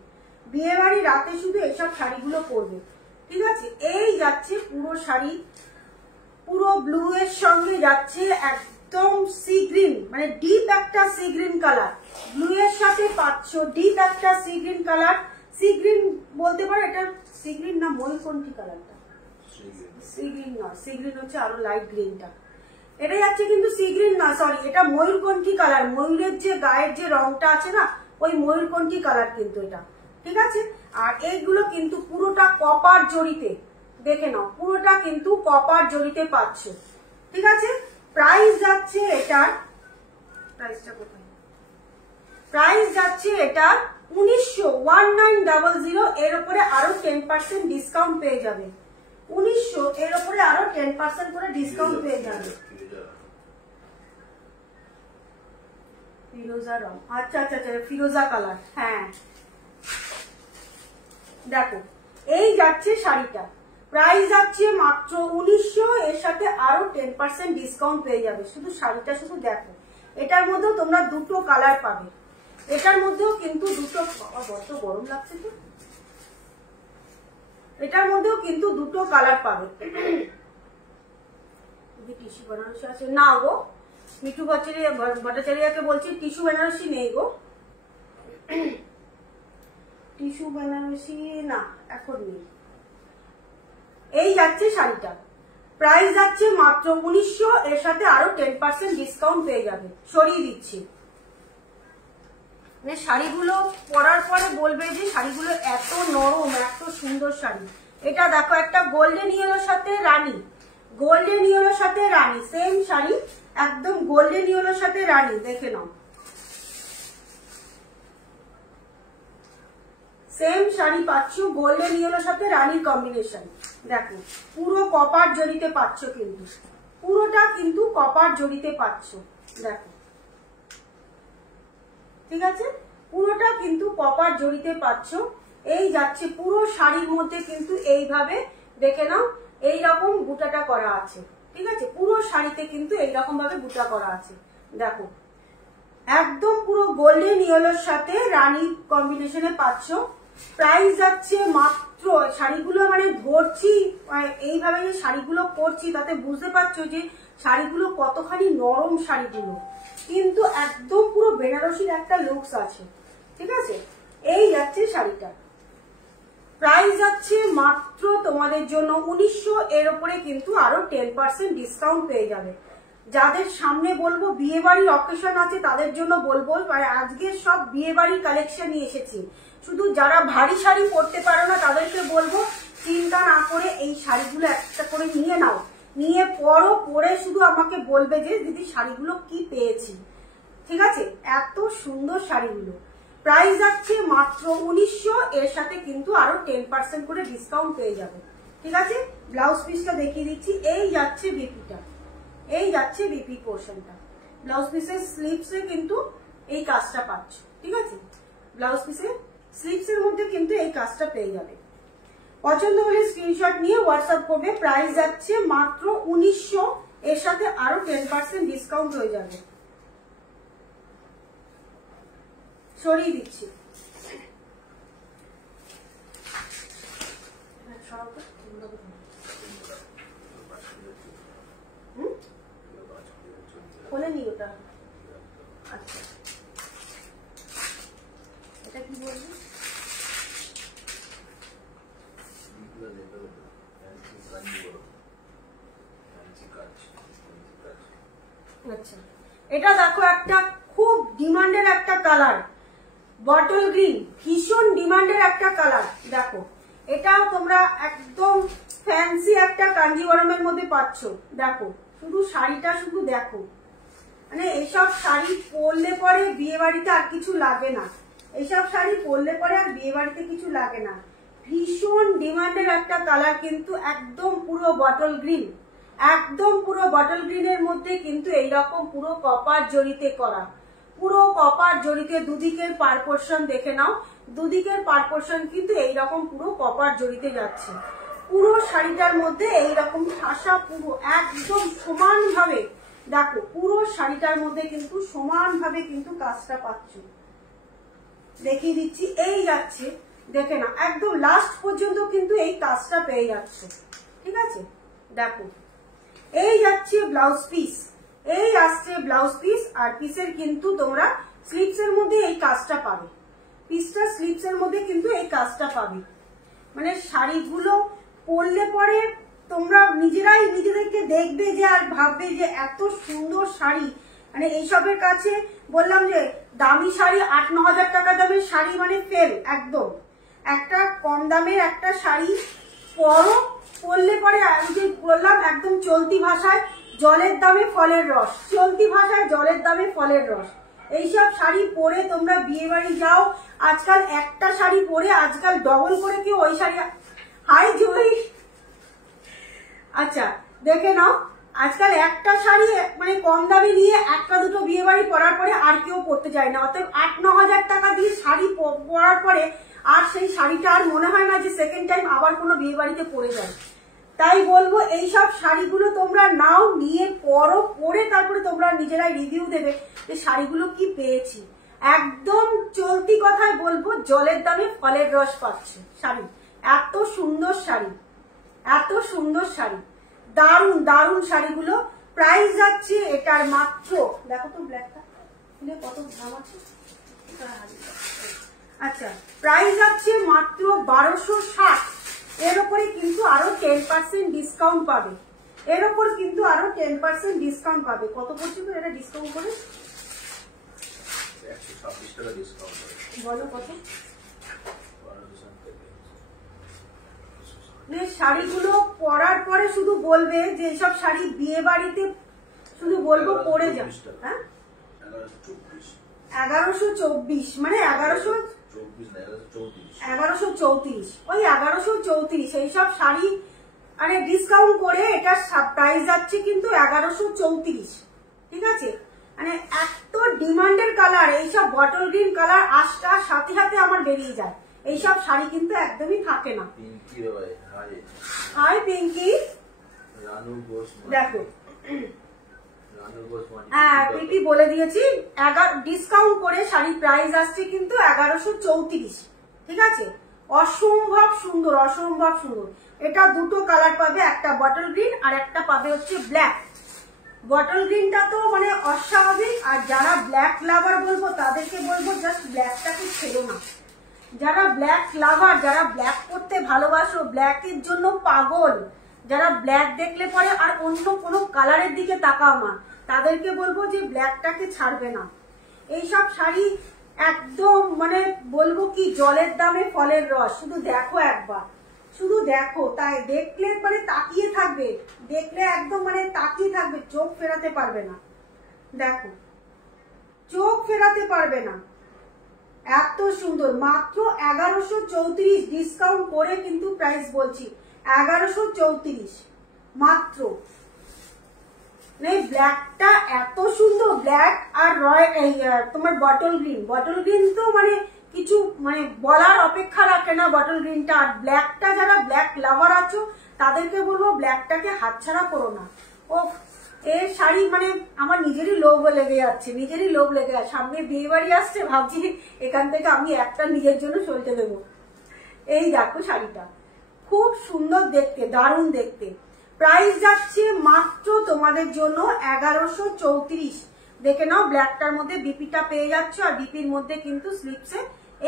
বিয়ে বাড়ি রাতে শুধু এইসব শাড়িগুলো পরবে। ঠিক আছে, এই যাচ্ছে পুরো শাড়ি, পুরো ব্লু এর সঙ্গে যাচ্ছে একদম সি গ্রিন, মানে ডিপ একটা সি গ্রিন কালার, ব্লু এর সাথে পাচ্ছ ডিপ একটা sea green colour. Sea green বলতে পারো, এটা সি গ্রিন না ময়ূরকণ্ঠী কালারটা, সি গ্রিন নয়, সি গ্রিন হচ্ছে আরো লাইট গ্রিনটা, এটা যাচ্ছে কিন্তু সি গ্রিন না, সরি, এটা ময়ূরকণ্ঠী কালার, ময়ূরের যে গায়ের যে রংটা আছে না, ওই ময়ূরকণ্ঠী কালার কিন্তু এটা। ঠিক আছে, আর এইগুলো কিন্তু পুরোটা কপার জড়িতে, দেখে নাও পুরোটা কিন্তু কপার জড়িতে পাচ্ছ। ঠিক আছে, প্রাইস যাচ্ছে এটার, প্রাইসটা কোথায়, প্রাইস যাচ্ছে এটার 1900, এর উপরে আরো 10% ডিসকাউন্ট পেয়ে যাবে। 1900, এর উপরে আরো 10% করে ডিসকাউন্ট পেয়ে যাবে। ফিরোজা রং, আচ্ছা আচ্ছা আচ্ছা, ফিরোজা কালার, হ্যাঁ। দেখো, এই যাচ্ছে শাড়িটা, প্রাইস যাচ্ছে মাত্র 1900, এর সাথে আরো 10% ডিসকাউন্ট পেয়ে যাবে। শুধু শাড়িটা শুধু দেখো, এটার মধ্যেও তোমরা দুটো কালার পাবে, এটার মধ্যেও কিন্তু দুটো, বড্ড গরম লাগছে তো, এটার মধ্যেও কিন্তু দুটো কালার পাবে। টিস্যু বেনারসি আছে না গো, মিঠু ভট্টাচার্যকে বলছি টিস্যু বেনারসি নেই গো, টিস্যু বেনারসি না এখন নেই। এই যাচ্ছে শাড়িটা, প্রাইস যাচ্ছে মাত্র 1900, এর সাথে আরো 10% ডিসকাউন্ট পেয়ে যাবে, সরিয়ে দিচ্ছি। মানে শাড়িগুলো পরার পরে বলবে যে শাড়িগুলো এত নরম, এত সুন্দর শাড়ি। এটা দেখো একটা গোল্ডেন ইয়েলোর সাথে রানী, গোল্ডেন ইয়েলোর সাথে রানী, সেম শাড়ি, একদম গোল্ডেন ইয়েলোর সাথে রানী, দেখে নাও। সেম শাড়ি পাচ্ছ গোল্ডেন ইয়েলোর সাথে রানীর কম্বিনেশন। দেখো পুরো কপার জড়িতে পাচ্ছ, কিন্তু পুরোটা কিন্তু কপার জড়িতে পাচ্ছ, দেখো ঠিক আছে, পুরোটা কিন্তু কপার জড়িতে পাচ্ছ। এই যাচ্ছে পুরো শাড়ির মধ্যে কিন্তু এইভাবে দেখে নাও, এইরকম বুটাটা করা আছে, ঠিক আছে, পুরো শাড়িতে কিন্তু এইরকম ভাবে বুটা করা আছে। দেখো একদম পুরো গোল্ডেন ইয়েলোর সাথে রানী কম্বিনেশনে পাচ্ছ। প্রাইস যাচ্ছে মাত্র, শাড়িগুলো মানে ধরছি এইভাবে যে শাড়িগুলো করছি তাতে বুঝতে পারছো যে শাড়িগুলো কতখানি নরম শাড়িগুলো, কিন্তু একদম পুরো বেনারসির একটা লুকস আছে, ঠিক আছে। এই যাচ্ছে শাড়িটা, প্রাইস যাচ্ছে মাত্র তোমাদের জন্য 1900, এর উপরে কিন্তু আরো 10% ডিসকাউন্ট পেয়ে যাবে। যাদের সামনে বলবো বিয়ে বাড়ির অকেশন আছে তাদের জন্য বলবো, আজকে সব বিয়ে বাড়ির কালেকশন নিয়ে এসেছি। শুধু যারা ভারী শাড়ি পরতে পারো না তাদেরকে বলবো চিন্তা না করে এই শাড়িগুলো একটা করে নিয়ে নাও, নিয়ে পরো, পরে শুধু আমাকে বলবে যে দিদি শাড়িগুলো কি পেয়েছি, ঠিক আছে। এত সুন্দর শাড়িগুলো, প্রাইস যাচ্ছে মাত্র 1900, এর সাথে কিন্তু আরো 10% করে ডিসকাউন্ট পেয়ে যাবে, ঠিক আছে। ব্লাউজ পিসটা দেখিয়ে দিচ্ছি, এই যাচ্ছে বিপিটা, এই যাচ্ছে বিপি পোর্শনটা। ব্লাউজ পিসের স্লিভসে কিন্তু এই কাজটা পাচ্ছ, ঠিক আছে। ব্লাউজ পিসের স্লিভসের মধ্যে কিন্তু এই কাজটা পেয়ে যাবে। পছন্দ হলে স্ক্রিনশট নিয়ে হোয়াটসঅ্যাপ করবে। প্রাইস যাচ্ছে মাত্র 1900, এর সাথে আরো 10% ডিসকাউন্ট হয়ে যাবে, সরিয়ে দিচ্ছি। খোলেনি ওটা, আচ্ছা এটা কি বলবো, আচ্ছা এটা দেখো একটা খুব ডিমান্ডের একটা কালার, বটল গ্রিন, ভীষণ ডিমান্ডের একটা কালার। দেখো এটাও তোমরা একদম ফ্যান্সি একটা কাঞ্জিবরমের মধ্যে পাচ্ছ। দেখো শুধু শাড়িটা শুধু দেখো, মানে এইসব শাড়ি পরলে পরে বিয়ে বাড়িতে আর কিছু লাগে না, এইসব শাড়ি পরলে পরে আর বিয়ে বাড়িতে কিছু লাগে না। ভীষণ ডিমান্ডের একটা কালার, কিন্তু একদম পুরো বটল গ্রিন, একদম পুরো বটল গ্রিনের মধ্যে কিন্তু এইরকম পুরো কপার জড়িতে করা, পুরো কপার জড়িতে দুদিকের পার পোর্শন দেখে নাও, দুদিকের পার পোর্শন কিন্তু এইরকম পুরো কপার জড়িতে যাচ্ছে। পুরো শাড়িটার মধ্যে এইরকম ঠাসা পুরো একদম সমান ভাবে, দেখো পুরো শাড়িটার মধ্যে কিন্তু সমান ভাবে কিন্তু কাজটা পাচ্ছ, দেখিয়ে দিচ্ছি। এই যাচ্ছে দেখে না, একদম লাস্ট পর্যন্ত কিন্তু এই কাজটা পেয়ে যাচ্ছ, ঠিক আছে। দেখো এই যাচ্ছে ব্লাউজ পিস, এই আসছে ব্লাউজ পিস, আর পিসের কিন্তু তোমরা স্লিভস এর মধ্যে এই কাজটা পাবে, পিসটা স্লিভস এর মধ্যে কিন্তু এই কাজটা পাবে। মানে শাড়িগুলো পরলে পরে তোমরা নিজেরাই নিজেদেরকে দেখবে যে আর ভাববে যে এত সুন্দর শাড়ি, মানে এইসবের কাছে বললাম যে দামি শাড়ি 8-9 হাজার টাকা দামের শাড়ি মানে ফেল একদম। একটা কম দামের একটা শাড়ি পরো, পরলে পরে আমি যে বললাম একদম চলতি ভাষায় জলের দামে ফলের রস, চলতি ভাষায় জলের দামে ফলের রস। এইসব শাড়ি পরে তোমরা বিয়ে বাড়ি যাও, আজকাল একটা শাড়ি পরে আজকাল ডবল করে কেউ ওই শাড়ি, হাই জয়ী, আচ্ছা দেখে নাও আজকাল একটা শাড়ি মানে কম দামে নিয়ে একটা দুটো বিয়ে বাড়ি পরার পরে আর কেউ পরতে চায় না। অতএব 8-9 হাজার টাকা দিয়ে শাড়ি পরার পরে আর সেই শাড়িটা আর মনে হয় না যে সেকেন্ড টাইম আবার কোনো বিয়ে বাড়িতে পরে যায়। তাই বলবো এইসব শাড়িগুলো তোমরা নাও, নিয়ে পরো, পরে তারপরে তোমরা নিজেরাই রিভিউ দেবে যে শাড়িগুলো কি পেয়েছি। একদম চলতি কথায় বলবো, জলের দামে ফলের রস পাচ্ছে শাড়ি। এত সুন্দর শাড়ি, এত সুন্দর শাড়ি, দারুন দারুন শাড়িগুলো। প্রাইস যাচ্ছে এটার মাত্র, দেখো তো ব্ল্যাকটা কত দাম আছে। আচ্ছা, প্রাইস যাচ্ছে মাত্র 1260। এর উপরে কিন্তু আরো 10% ডিসকাউন্ট পাবে, এর উপর কিন্তু আরো 10% ডিসকাউন্ট পাবে। কত পড়ছে এটা ডিসকাউন্ট করে? 126 টাকা ডিসকাউন্ট বলো কত? শাড়িগুলো পরার পরে শুধু বলবে যে এইসব শাড়ি বিয়ে বাড়িতে শুধু বলবো পরে যাও। হ্যাঁ, 1124, মানে 1134, ওই 1134 এইসব শাড়ি। আরে ডিসকাউন্ট করে এটা প্রাইস যাচ্ছে কিন্তু 1134, ঠিক আছে। মানে এত ডিমান্ডের কালার, এইসব বটল গ্রিন কালার আসটা সাথে সাথে আমার বেরিয়ে যায়। এইসব শাড়ি কিন্তু একদমই থাকে না। হাই পিঙ্কি, দেখো হ্যাঁ পিপি বলে দিয়েছি, ডিসকাউন্ট করে শাড়ি প্রাইস আসছে কিন্তু 1134, ঠিক আছে। অসম্ভব সুন্দর, অসম্ভব সুন্দর। এটা দুটো কালার পাবে, একটা বটল গ্রিন আর একটা পাবে হচ্ছে ব্ল্যাক। বটল গ্রিনটা তো মানে অস্বাভাবিক। আর যারা ব্ল্যাক লাভার বলবো তাদেরকে বলবো জাস্ট ব্ল্যাকটাকে ছেড়ো না। যারা ব্ল্যাক লাভার, যারা ব্ল্যাক পরতে ভালোবাসো, ব্ল্যাকের জন্য পাগল, যারা ব্ল্যাক দেখলে পরে আর অন্য কোনো কালারের দিকে তাকাও না, তাদেরকে বলবো যে ব্ল্যাকটাকে ছাড়বে না। এইসব শাড়ি একদম মানে বলবো কি জলের দামে ফলের রস। শুধু দেখো একবার, শুধু দেখো, তাই দেখলে মানে তাকিয়ে থাকবে, দেখলে একদম মানে তাকিয়ে থাকবে, চোখ ফেরাতে পারবে না। দেখো, চোখ ফেরাতে পারবে না, এত সুন্দর। মাত্র 1134 ডিসকাউন্ট করে কিন্তু প্রাইস বলছি 1134 মাত্র। ব্ল্যাকটা এত সুন্দর, ব্ল্যাক আর তোমার বটল গ্রিন। বটল গ্রিন তো মানে কিছু মানে বলার অপেক্ষা রাখে না বটল গ্রিনটা। আর ব্ল্যাকটা, যারা ব্ল্যাক লাভার আছো তাদেরকে বলবো ব্ল্যাকটাকে হাতছাড়া করো না। ও এর শাড়ি মানে আমার নিজেরই লোভ লেগে যাচ্ছে, নিজেরই লোভ লেগে যাচ্ছে। সামনে বিয়ে বাড়ি আসছে, ভাবছি এখান থেকে আমি একটা নিজের জন্য সলতে দেবো। এই দেখো শাড়িটা খুব সুন্দর দেখতে, দারুণ দেখতে। প্রাইস যাচ্ছে মাত্র তোমাদের জন্য 1134। দেখে নাও, ব্ল্যাকটার মধ্যে বিপিটা পেয়ে যাচ্ছ, আর বিপির মধ্যে কিন্তু স্লিপসে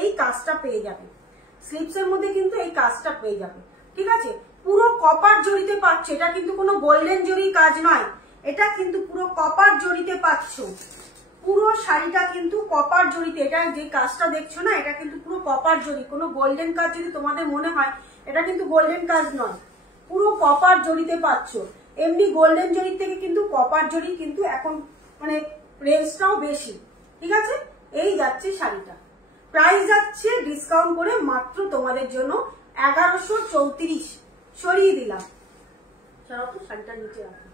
এই কাজটা পেয়ে যাবে। স্লিপসের মধ্যে কিন্তু এই কাজটা পেয়ে যাবে, ঠিক আছে। পুরো কপার জড়িতে পাচ্ছ, এটা কিন্তু কোনো গোল্ডেন জরি কাজ নয়, এটা কিন্তু পুরো কপার জড়িতে পাচ্ছ। পুরো শাড়িটা কিন্তু কপার জড়িতে, এটা যে কাজটা দেখছো না, এটা কিন্তু পুরো কপার জড়ি। কোনো গোল্ডেন কাজ যদি তোমাদের মনে হয়, এটা কিন্তু গোল্ডেন কাজ নয়, পুরো কপার জড়িতে পাচ্ছ। এমনি গোল্ডেন জড়ির থেকে কিন্তু কপার জড়ি কিন্তু এখন মানে রেঞ্জটাও বেশি, ঠিক আছে। এই যাচ্ছে শাড়িটা, প্রাইস যাচ্ছে ডিসকাউন্ট করে মাত্র তোমাদের জন্য 1134। সরিয়ে দিলাম, সরাও তো শাড়িটা নিচে রাখো,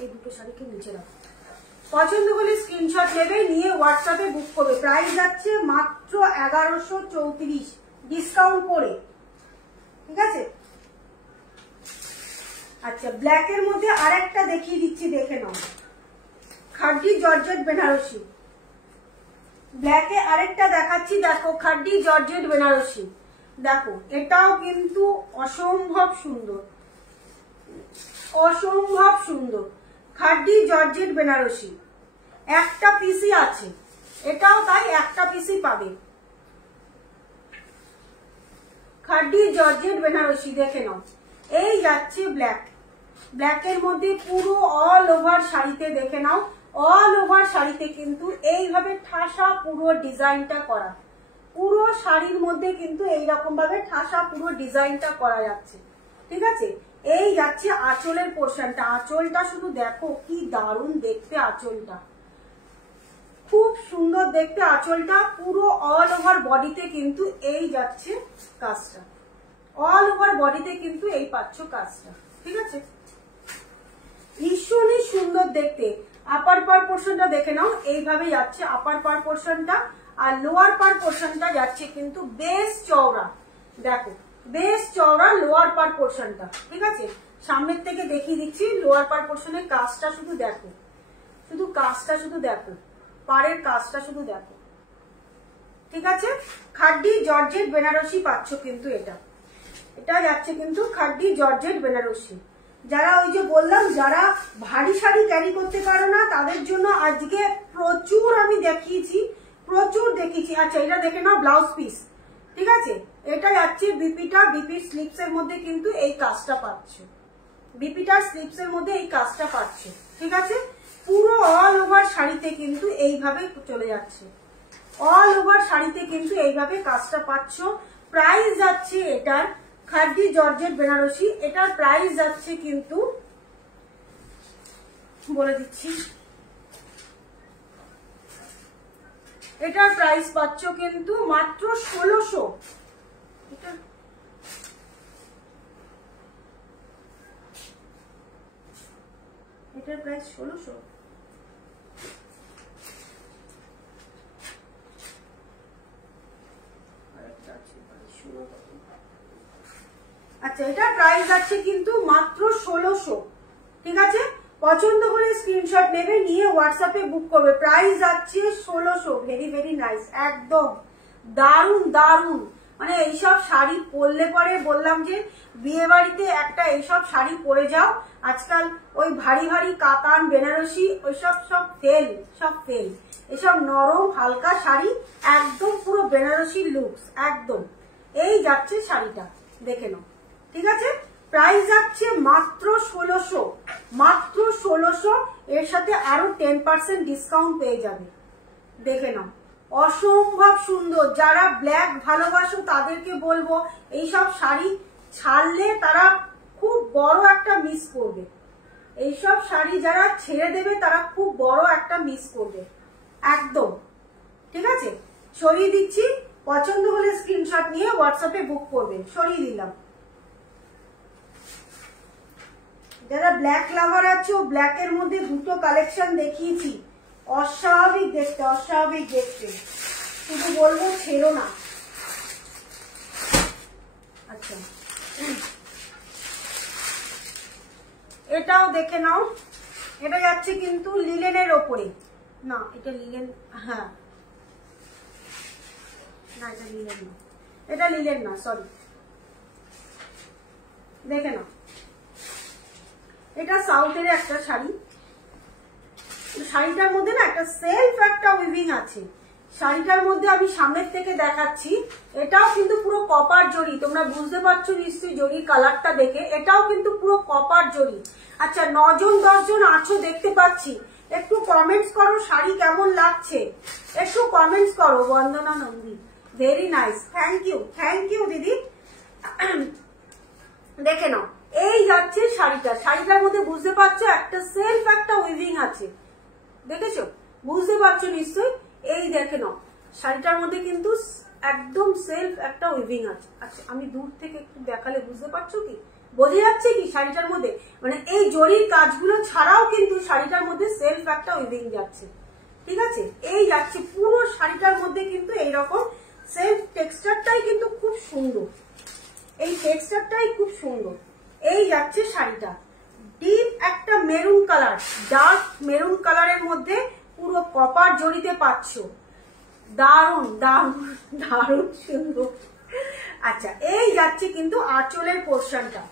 এই দুটো শাড়িকে নিচে রাখো। পছন্দ হলে স্ক্রিনশট নেবে, নিয়ে হোয়াটসঅ্যাপে বুক করবে। প্রাইস যাচ্ছে মাত্র 1134 ডিসকাউন্ট করে, ঠিক আছে। আচ্ছা, ব্ল্যাকের মধ্যে আরেকটা দেখিয়ে দিচ্ছি, দেখে নাও। খাড্ডি জর্জেট বেনারসি, ব্ল্যাকে আরেকটা দেখাচ্ছি, দেখো খাড্ডি জর্জেট বেনারসি। দেখো এটাও কিন্তু অসম্ভব সুন্দর, অসম্ভব সুন্দর। খাড্ডি জর্জেট বেনারসি, একটা পিসই আছে, এটাও তাই একটা পিসই পাবে। খাড্ডি জর্জেট বেনারসি দেখে নাও। এই যাচ্ছে ব্ল্যাক, ব্ল্যাকের মধ্যে পুরো অল ওভার শাড়িতে দেখে নাও, অল ওভার শাড়িতে কিন্তু এইভাবে ঠাসা পুরো ডিজাইনটা করা। পুরো শাড়ির মধ্যে কিন্তু এইরকম ভাবে ঠাসা পুরো ডিজাইনটা করা যাচ্ছে, ঠিক আছে। এই যাচ্ছে আঁচলের পোর্শনটা, আঁচলটা শুধু দেখো কি দারুণ দেখতে, আঁচলটা খুব সুন্দর দেখতে। আঁচলটা পুরো অল ওভার বডিতে কিন্তু এই যাচ্ছে কাজটা, অল ওভার বডিতে কিন্তু এই পাচ্ছ কাজটা, ঠিক আছে। ভীষণই সুন্দর দেখতে। আপার পার পোর্শনটা দেখে নাও, এইভাবে যাচ্ছে আপার পার পোর্শনটা, আর লোয়ার পার পোর্শনটা যাচ্ছে কিন্তু বেশ চওড়া। দেখো বেশ চওড়া লোয়ার পার পোর্শনটা, ঠিক আছে। সামনের থেকে দেখিয়ে দিচ্ছি লোয়ার পার পোর্শনের কাজটা শুধু দেখো, শুধু কাজটা শুধু দেখো, পাড়ের কাজটা শুধু দেখো, ঠিক আছে। খাড্ডি জর্জেট বেনারসি পাচ্ছ কিন্তু এটা যাচ্ছে কিন্তু খাড্ডি জর্জেট বেনারসি। যারা ওই যে বললাম যারা ভারী শাড়ি ক্যারি করতে পারো না তাদের জন্য আজকে প্রচুর আমি দেখিয়েছি, প্রচুর দেখিয়েছি। আচ্ছা এটা দেখে নাও ব্লাউজ পিস, ঠিক আছে। এটা যাচ্ছে বিপিটা, বিপির স্লিপস এর মধ্যে কিন্তু এই কাজটা পাচ্ছ, বিপিটার স্লিপস এর মধ্যে এই কাজটা পাচ্ছ, ঠিক আছে। পুরো অল ওভার শাড়িতে কিন্তু এইভাবে চলে যাচ্ছে, অল ওভার শাড়িতে কিন্তু এইভাবে কাজটা পাচ্ছ। প্রাইস যাচ্ছে এটার খাড্ডি জর্জেট বেনারসি, এটার প্রাইস যাচ্ছে কিন্তু বলে দিচ্ছি, এটার প্রাইস পাচ্ছ কিন্তু মাত্র 1600। এটার প্রাইস 1600। আচ্ছা এটার প্রাইস যাচ্ছে কিন্তু মাত্র 1600, ঠিক আছে। পছন্দ করে স্ক্রিনশট নেবে, নিয়ে হোয়াটসঅ্যাপে বুক করবে। প্রাইস যাচ্ছে 1600। ভেরি ভেরি নাইস, একদম দারুন দারুন। মানে এইসব শাড়ি পরলে পরে বললাম যে বিয়ে বাড়িতে একটা এইসব শাড়ি পরে যাও। আজকাল ওই ভারী ভারী কাতান বেনারসি ওইসব সব ফেল, সব ফেল। এসব নরম হালকা শাড়ি একদম পুরো বেনারসি লুকস একদম। এই যাচ্ছে শাড়িটা, দেখে নাও, ঠিক আছে। প্রাইস যাচ্ছে মাত্র 1600, মাত্র 1600। এর সাথে আরো 10% ডিসকাউন্ট পেয়ে যাবে, দেখে নাও। অসম্ভব সুন্দর। যারা ব্ল্যাক ভালোবাসো তাদেরকে বলবো এইসব শাড়ি ছাড়লে তারা খুব বড় একটা মিস করবে। এইসব শাড়ি যারা ছেড়ে দেবে তারা খুব বড় একটা মিস করবে একদম, ঠিক আছে। সরিয়ে দিচ্ছি, পছন্দ হলে স্ক্রিনশট নিয়ে হোয়াটসঅ্যাপে বুক করবে। সরিয়ে দিলাম। যারা ব্ল্যাক লাভার আছো, ব্ল্যাকের মধ্যে দুটো কালেকশন দেখিয়েছি, অস্বাভাবিক দেখতে, অস্বাভাবিক দেখতে, শুধু বলবো ছেড়ো না। আচ্ছা এটাও দেখে নাও, এটা যাচ্ছে কিন্তু লিলেনের ওপরে। না এটা লিলেন, হ্যাঁ না এটা লিলেন না, এটা লিলেন না, সরি। দেখে নাও, এটা সাউথের একটা শাড়ি। শাড়িটার মধ্যে না একটা সেলফ একটা উইভিং আছে। শাড়িটার মধ্যে আমি সামনের থেকে দেখাচ্ছি, এটাও কিন্তু পুরো কপার জড়ি। তোমরা বুঝতে পারছো নিশ্চয়ই জড়ির কালারটা দেখে, এটাও কিন্তু পুরো কপার জড়ি। আচ্ছা 9 জন 10 জন আছো দেখতে পাচ্ছি, একটু কমেন্টস করো শাড়ি কেমন লাগছে, একটু কমেন্টস করো। Bandana Nandi, very nice, thank you দিদি। দেখে নাও, এই যাচ্ছে শাড়িটা। শাড়িটার মধ্যে বুঝতে পারছো একটা সেলফ একটা উইভিং আছে, দেখেছো? বুঝতে পারছো নিশ্চয়ই। এই দেখে নাও, শাড়িটার মধ্যে কিন্তু একদম সেলফ একটা উইভিং আছে। আচ্ছা আমি দূর থেকে একটু দেখালে বুঝতে পারছো কি, বোঝা যাচ্ছে কি শাড়িটার মধ্যে? মানে এই জরির কাজগুলো ছাড়াও কিন্তু শাড়িটার মধ্যে সেলফ একটা উইভিং যাচ্ছে, ঠিক আছে। এই যাচ্ছে পুরো শাড়িটার মধ্যে কিন্তু এইরকম সেলফ টেক্সচারটাই কিন্তু খুব সুন্দর, এই টেক্সচারটাই খুব সুন্দর। এই যাচ্ছে শাড়িটা, ডিপ একটা মেরুন কালার, ডার্ক মেরুন কালারের মধ্যে পুরো কপার জড়িতে পাচ্ছ। দারুণ দারুণ দারুণ সুন্দর। আচ্ছা এই যাচ্ছে কিন্তু আঁচলের পোর্শনটা,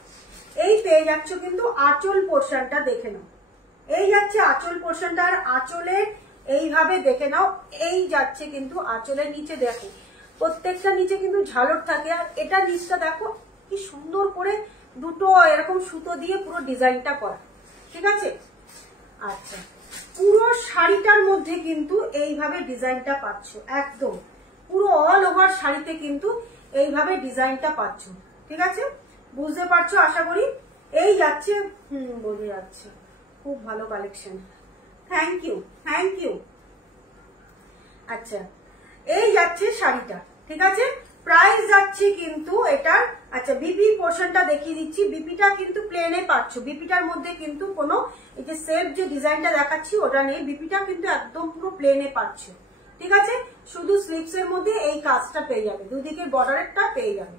এই পেয়ে যাচ্ছ কিন্তু আঁচল পোর্শনটা, দেখে নাও। এই যাচ্ছে আঁচল পোর্শনটা, আর আঁচলের এইভাবে দেখে নাও। এই যাচ্ছে কিন্তু আঁচলের নিচে, দেখো প্রত্যেকটা নিচে কিন্তু ঝালর থাকে। আর এটা নিচটা দেখো কি সুন্দর করে দুটো এরকম সুতো দিয়ে পুরো ডিজাইনটা করা, ঠিক আছে। আচ্ছা পুরো শাড়িটার মধ্যে কিন্তু এইভাবে ডিজাইনটা পাচ্ছ, একদম পুরো অল ওভার শাড়িতে কিন্তু এইভাবে ডিজাইনটা পাচ্ছ, ঠিক আছে। বুঝতে পারছো আশা করি। এই যাচ্ছে, বোঝা যাচ্ছে, খুব ভালো কালেকশন, থ্যাংক ইউ। আচ্ছা এই যাচ্ছে শাড়িটা, ঠিক আছে। প্রাইস যাচ্ছে কিন্তু এটার, আচ্ছা বিপি পোর্শনটা দেখিয়ে দিচ্ছি। বিপিটা কিন্তু প্লেনে পাচ্ছ, বিপিটার মধ্যে কিন্তু কোনো এই যে সেলফ যে ডিজাইনটা দেখাচ্ছি ওটা নেই, বিপিটা কিন্তু একদম পুরো প্লেনে পাচ্ছ, ঠিক আছে। শুধু স্লিপস এর মধ্যে এই কাজটা পেয়ে যাবে, দুদিকে বর্ডারেরটা পেয়ে যাবে,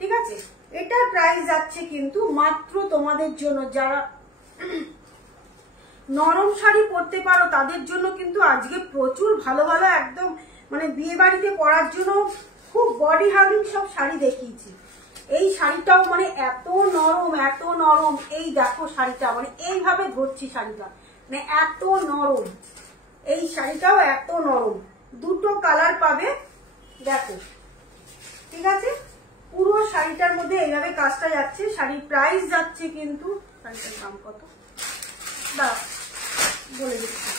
ঠিক আছে, এটার প্রাইস যাচ্ছে কিন্তু মাত্র তোমাদের জন্য যারা নরম শাড়ি পরতে পারো তাদের জন্য কিন্তু আজকে প্রচুর ভালো ভালো একদম মানে বিয়ে বাড়িতে পরার জন্য খুব বডি হাগিং সব শাড়ি দেখিয়েছি। এই শাড়িটাও মানে এত নরম, এই দেখো শাড়িটা মানে এইভাবে ধরছি শাড়িটা, মানে এত নরম, এই শাড়িটাও এত নরম। দুটো কালার পাবে দেখো, ঠিক আছে। পুরো শাড়িটার মধ্যে এইভাবে কাজটা যাচ্ছে। শাড়ির প্রাইস যাচ্ছে কিন্তু, শাড়িটার দাম কত দাও বলে দিচ্ছি।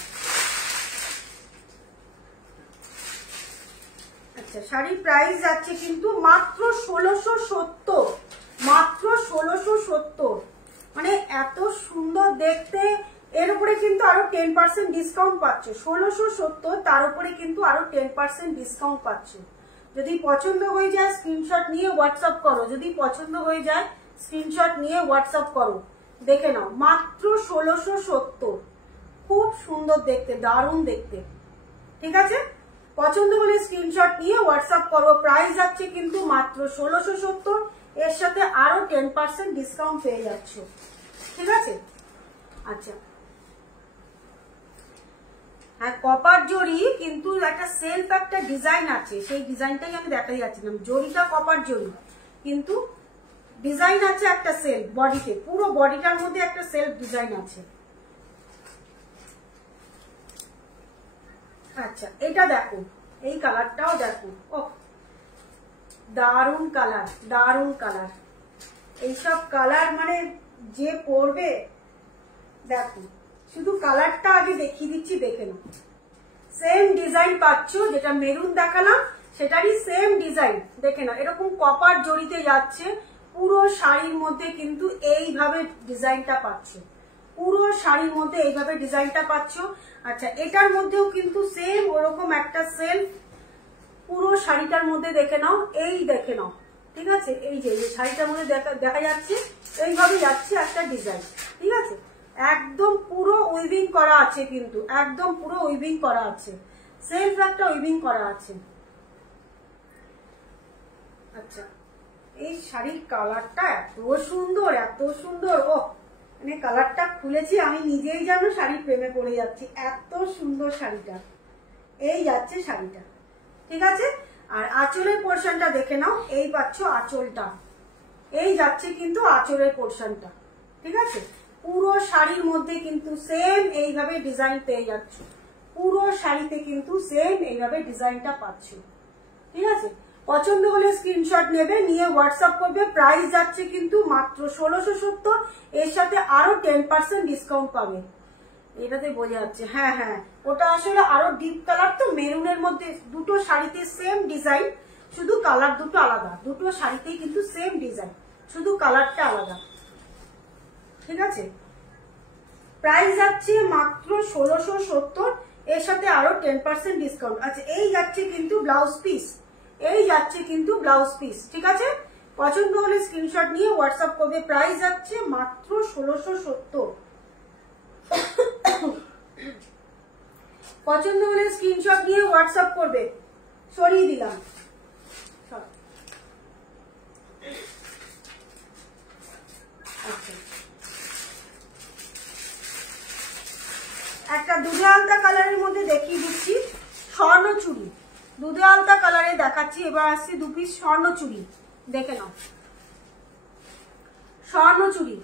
আচ্ছা, শাড়ির প্রাইস যাচ্ছে কিন্তু মাত্র 1670, মাত্র 1670, মানে এত সুন্দর দেখতে। এর উপরে কিন্তু আরো 10% ডিসকাউন্ট পাচ্ছ। 1670, তার উপরে কিন্তু আরো 10% ডিসকাউন্ট পাচ্ছ। যদি পছন্দ হয়ে যায় স্ক্রিনশট নিয়ে হোয়াটসঅ্যাপ করো, যদি পছন্দ হয়ে যায় স্ক্রিনশট নিয়ে হোয়াটসঅ্যাপ করো, দেখে নাও। মাত্র 1670, খুব সুন্দর দেখতে, দারুণ দেখতে, ঠিক আছে। পছন্দ হলে স্ক্রিনশট নিয়ে হোয়াটসঅ্যাপ করো। প্রাইস যাচ্ছে কিন্তু মাত্র 1670, এর সাথে আরো 10% ডিসকাউন্ট পেয়ে যাচ্ছ, ঠিক আছে। আচ্ছা, হ্যাঁ, কপার জরি কিন্তু একটা সেলফ একটা ডিজাইন আছে, সেই ডিজাইনটাই আমি দেখাই যাচ্ছিলাম। জরিটা কপার জরি কিন্তু ডিজাইন আছে একটা সেলফ বডিতে, পুরো বডিটার মধ্যে একটা সেলফ ডিজাইন আছে। আচ্ছা, এটা দেখো, এই কালারটাও দেখো, ও দারুণ কালার, দারুণ কালার। এইসব কালার মানে যে পরবে, দেখো শুধু কালারটা আগে দেখিয়ে দিচ্ছি, দেখে নাও। সেম ডিজাইন পাচ্ছ, যেটা মেরুন দেখালাম সেটারই সেম ডিজাইন, দেখে নাও। এরকম কপার জড়িতে যাচ্ছে, পুরো শাড়ির মধ্যে কিন্তু এইভাবে ডিজাইনটা পাচ্ছ, পুরো শাড়ির মধ্যে এইভাবে ডিজাইনটা পাচ্ছ। আচ্ছা, এটার মধ্যেও কিন্তু সেম ওরকম একটা সেলফ পুরো শাড়িটার মধ্যে দেখে নাও, এই দেখে নাও, ঠিক আছে। এই যে শাড়িটার মধ্যে দেখা যাচ্ছে এইভাবে যাচ্ছে একটা ডিজাইন, ঠিক আছে। একদম পুরো উইভিং করা আছে, কিন্তু একদম পুরো উইভিং করা আছে, সেলফ একটা উইভিং করা আছে। আচ্ছা, এই শাড়ির কালারটা এত সুন্দর, এত সুন্দর, ও মানে কালারটা খুলেছি আমি নিজেই জানো শাড়ি প্রেমে পড়ে যাচ্ছি, এত সুন্দর শাড়িটা। এই যাচ্ছে শাড়িটা, ঠিক আছে। আর আঁচলের পোর্শনটা দেখে নাও, এই পাচ্ছ আঁচলটা, এই যাচ্ছে কিন্তু আঁচলের পোর্শনটা, ঠিক আছে। পুরো শাড়ির মধ্যে কিন্তু সেম এইভাবে ডিজাইন পেয়ে যাচ্ছ, পুরো শাড়িতে কিন্তু সেম এইভাবে ডিজাইনটা পাচ্ছ, ঠিক আছে। পছন্দ হলে স্ক্রিনশট নেবে, নিয়ে হোয়াটসঅ্যাপ করবে। প্রাইস যাচ্ছে কিন্তু মাত্র 1670, এর সাথে আরো 10% ডিসকাউন্ট পাবে। এটাতে বোঝা যাচ্ছে, হ্যাঁ হ্যাঁ, ওটা আসলে আরো ডিপ কালার, তো মেরুনের মধ্যে দুটো শাড়িতে সেম ডিজাইন, শুধু কালার দুটো আলাদা। দুটো শাড়িতেই কিন্তু সেম ডিজাইন, শুধু কালারটা আলাদা, ঠিক আছে। প্রাইস যাচ্ছে মাত্র 1670, এর সাথে আরো 10% ডিসকাউন্ট। আচ্ছা, এই যাচ্ছে কিন্তু ব্লাউজ পিস, এই যাচ্ছে কিন্তু ব্লাউজ পিস, ঠিক আছে। পছন্দ হলে স্ক্রিনশট নিয়ে হোয়াটসঅ্যাপ করবে। প্রাইস যাচ্ছে মাত্র 1670। পছন্দ হলে স্ক্রিনশট নিয়ে হোয়াটসঅ্যাপ করবে। সরিয়ে দিলাম, আচ্ছা। একটা দুধে আলতা কালারের মধ্যে দেখিয়ে দিচ্ছি, স্বর্ণ চুড়ি, দুধে আলতা কালারে দেখাচ্ছি। এবার আসছি 2 পিস স্বর্ণ চুড়ি, দেখে নাও। স্বর্ণ চুড়ি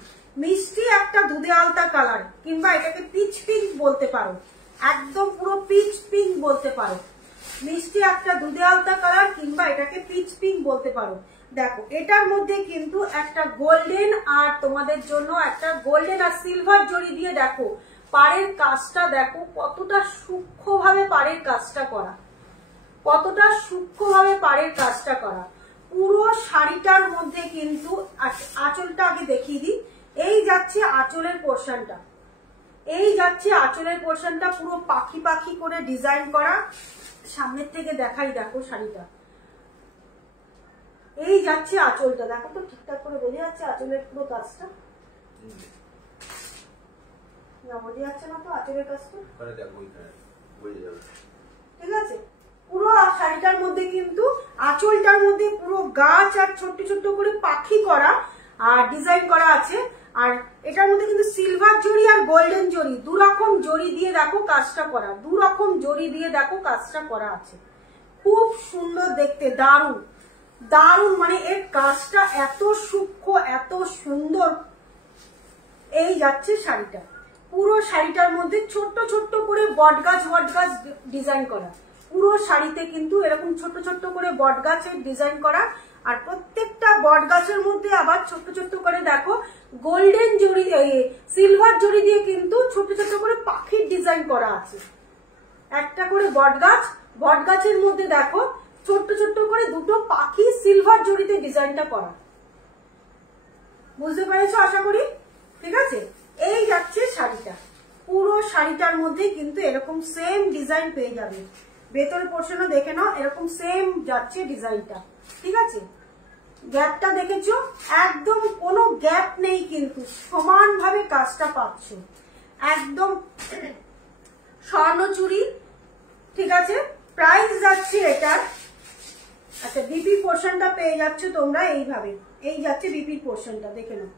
মিষ্টি একটা দুধে আলতা কালার, কিংবা এটাকে পিচ পিঙ্ক বলতে পারো, একদম পুরো পিচ পিঙ্ক বলতে পারো। মিষ্টি একটা দুধে আলতা কালার, কিংবা এটাকে পিচ পিঙ্ক বলতে পারো। দেখো, এটার মধ্যে কিন্তু একটা গোল্ডেন, আর তোমাদের জন্য একটা গোল্ডেন আর সিলভার জড়ি দিয়ে দেখো পাড়ের কাজটা, দেখো কতটা সূক্ষ্মভাবে পাড়ের কাজটা করা, কতটা সূক্ষ্মভাবে পাড়ের কাজটা করা। পুরো শাড়িটার মধ্যে কিন্তু আঁচলটা আগে দেখিয়ে দিই, এই যাচ্ছে আঁচলের পোর্শনটা, এই যাচ্ছে আঁচলের পোর্শনটা পুরো পাখি পাখি করে ডিজাইন করা। সামনের থেকে দেখাই, দেখো শাড়িটা, এই যাচ্ছে আঁচলটা, দেখো তো ঠিকঠাক করে বোঝা যাচ্ছে আঁচলের পুরো কাজটা, না বোঝা যাচ্ছে না তো আঁচলের কাজটা, ঠিক আছে। পুরো শাড়িটার মধ্যে কিন্তু আঁচলটার মধ্যে পুরো গাছ আর ছোট্ট ছোট্ট করে পাখি করা আর ডিজাইন করা আছে। আর এটার মধ্যে কিন্তু সিলভার জরি আর গোল্ডেন জরি দুরকম জরি দিয়ে দেখো কাজটা করা, দুরকম জরি দিয়ে দেখো কাজটা করা আছে। খুব সুন্দর দেখতে, দারুণ দারুণ, মানে এর কাজটা এত সূক্ষ্ম এত সুন্দর। এই যাচ্ছে শাড়িটা, পুরো শাড়িটার মধ্যে ছোট্ট ছোট্ট করে বটগাছ ডিজাইন করা, পুরো শাড়িতে কিন্তু এরকম ছোট্ট ছোট্ট করে বটগাছের ডিজাইন করা। আর প্রত্যেকটা বটগাছের মধ্যে আবার ছোট্ট ছোট্ট করে দেখো গোল্ডেন জরি সিলভার জরি দিয়ে কিন্তু ছোট্ট ছোট্ট করে পাখির ডিজাইন করা আছে। একটা করে বটগাছ, বটগাছের মধ্যে দেখো ছোট্ট ছোট্ট করে দুটো পাখি সিলভার জরিতে ডিজাইনটা করা। বুঝতে পেরেছো আশা করি? ঠিক আছে, এই যাচ্ছে শাড়িটা, পুরো শাড়িটার মধ্যে কিন্তু এরকম সেম ডিজাইন পেয়ে যাবে। ভেতরের পোর্শনও দেখে নাও, এরকম সেম যাচ্ছে ডিজাইনটা। ঠিক আছে, গ্যাপটা দেখেছো? একদম কোনো গ্যাপ নেই, কিন্তু সমানভাবে কাজটা পাচ্ছ। একদম স্বর্ণচুরি। ঠিক আছে, প্রাইস যাচ্ছে এটার, আচ্ছা বিপি পোর্শনটা পেয়ে যাচ্ছ তোমরা এইভাবে, এই যাচ্ছে বিপি পোর্শনটা দেখে নাও।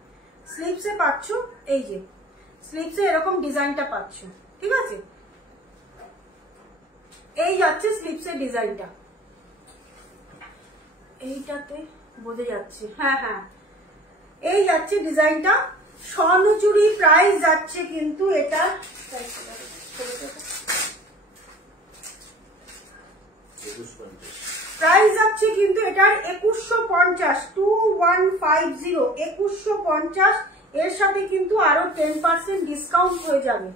স্লিপসে পাচ্ছ, এই যে স্লিপসে এরকম ডিজাইনটা পাচ্ছ। ঠিক আছে, এই যাচ্ছে স্লিপসের ডিজাইনটা, এইটাতে বোঝা যাচ্ছে। হ্যাঁ হ্যাঁ, এই যাচ্ছে ডিজাইনটা। স্বর্ণচুরি প্রাইস যাচ্ছে কিন্তু এটা প্রাইস যাচ্ছে কিন্তু এটার 2150, 2150, 2150। এর সাথে কিন্তু আরো 10% ডিসকাউন্ট হয়ে যাবে।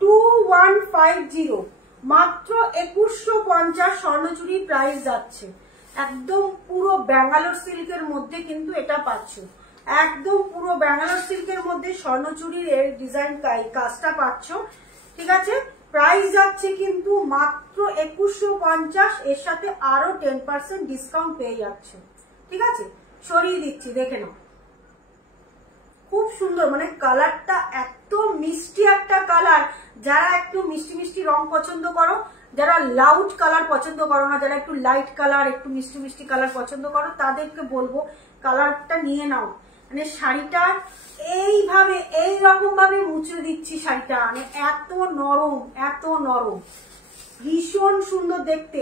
2150 মাত্র 2150 স্বর্ণচুরি প্রাইস যাচ্ছে। একদম পুরো ব্যাঙ্গালোর সিল্কের মধ্যে কিন্তু এটা পাচ্ছ, একদম পুরো ব্যাঙ্গালোর সিল্কের মধ্যে স্বর্ণচুরির এর ডিজাইন কাজটা পাচ্ছ। ঠিক আছে, প্রাইস যাচ্ছে কিন্তু মাত্র 2150, এর সাথে আরো 10% ডিসকাউন্ট পেয়ে যাচ্ছ। ঠিক আছে, সরিয়ে দিচ্ছি, দেখে নাও। খুব সুন্দর, মানে কালারটা এত মিষ্টি একটা কালার। যারা একটু মিষ্টি মিষ্টি রং পছন্দ করো, যারা লাউড কালার পছন্দ করো না, যারা একটু লাইট কালার একটু মিষ্টি মিষ্টি কালার পছন্দ করো, তাদেরকে বলবো কালারটা নিয়ে নাও। মানে শাড়িটা এইভাবে এইরকম ভাবে মুছে দিচ্ছি শাড়িটা, মানে এত নরম এত নরম, ভীষণ সুন্দর দেখতে।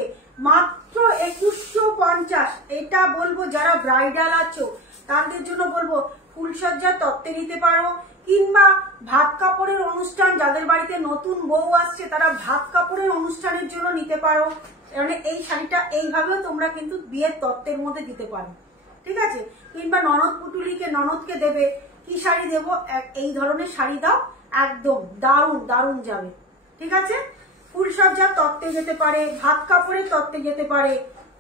মাত্র 2150। এটা বলবো যারা ব্রাইডাল আছো তাদের জন্য বলবো ফুলসজ্জার তত্ত্বে নিতে পারো, কিংবা ভাত কাপড়ের অনুষ্ঠান, যাদের বাড়িতে নতুন বউ আসছে তারা ভাত কাপড়ের অনুষ্ঠানের জন্য নিতে পারো। মানে এই শাড়িটা এইভাবেও তোমরা কিন্তু বিয়ের তত্ত্বের মধ্যে দিতে পারো। ঠিক আছে, কিংবা ননদ পুটুলিকে ননদকে দেবে, কি শাড়ি দেবো, এই ধরনের শাড়ি দাও, একদম দারুণ দারুণ যাবে। ঠিক আছে, ফুলসজ্জার তত্ত্বে যেতে পারে, ভাত কাপড়ের তত্ত্বে যেতে পারে।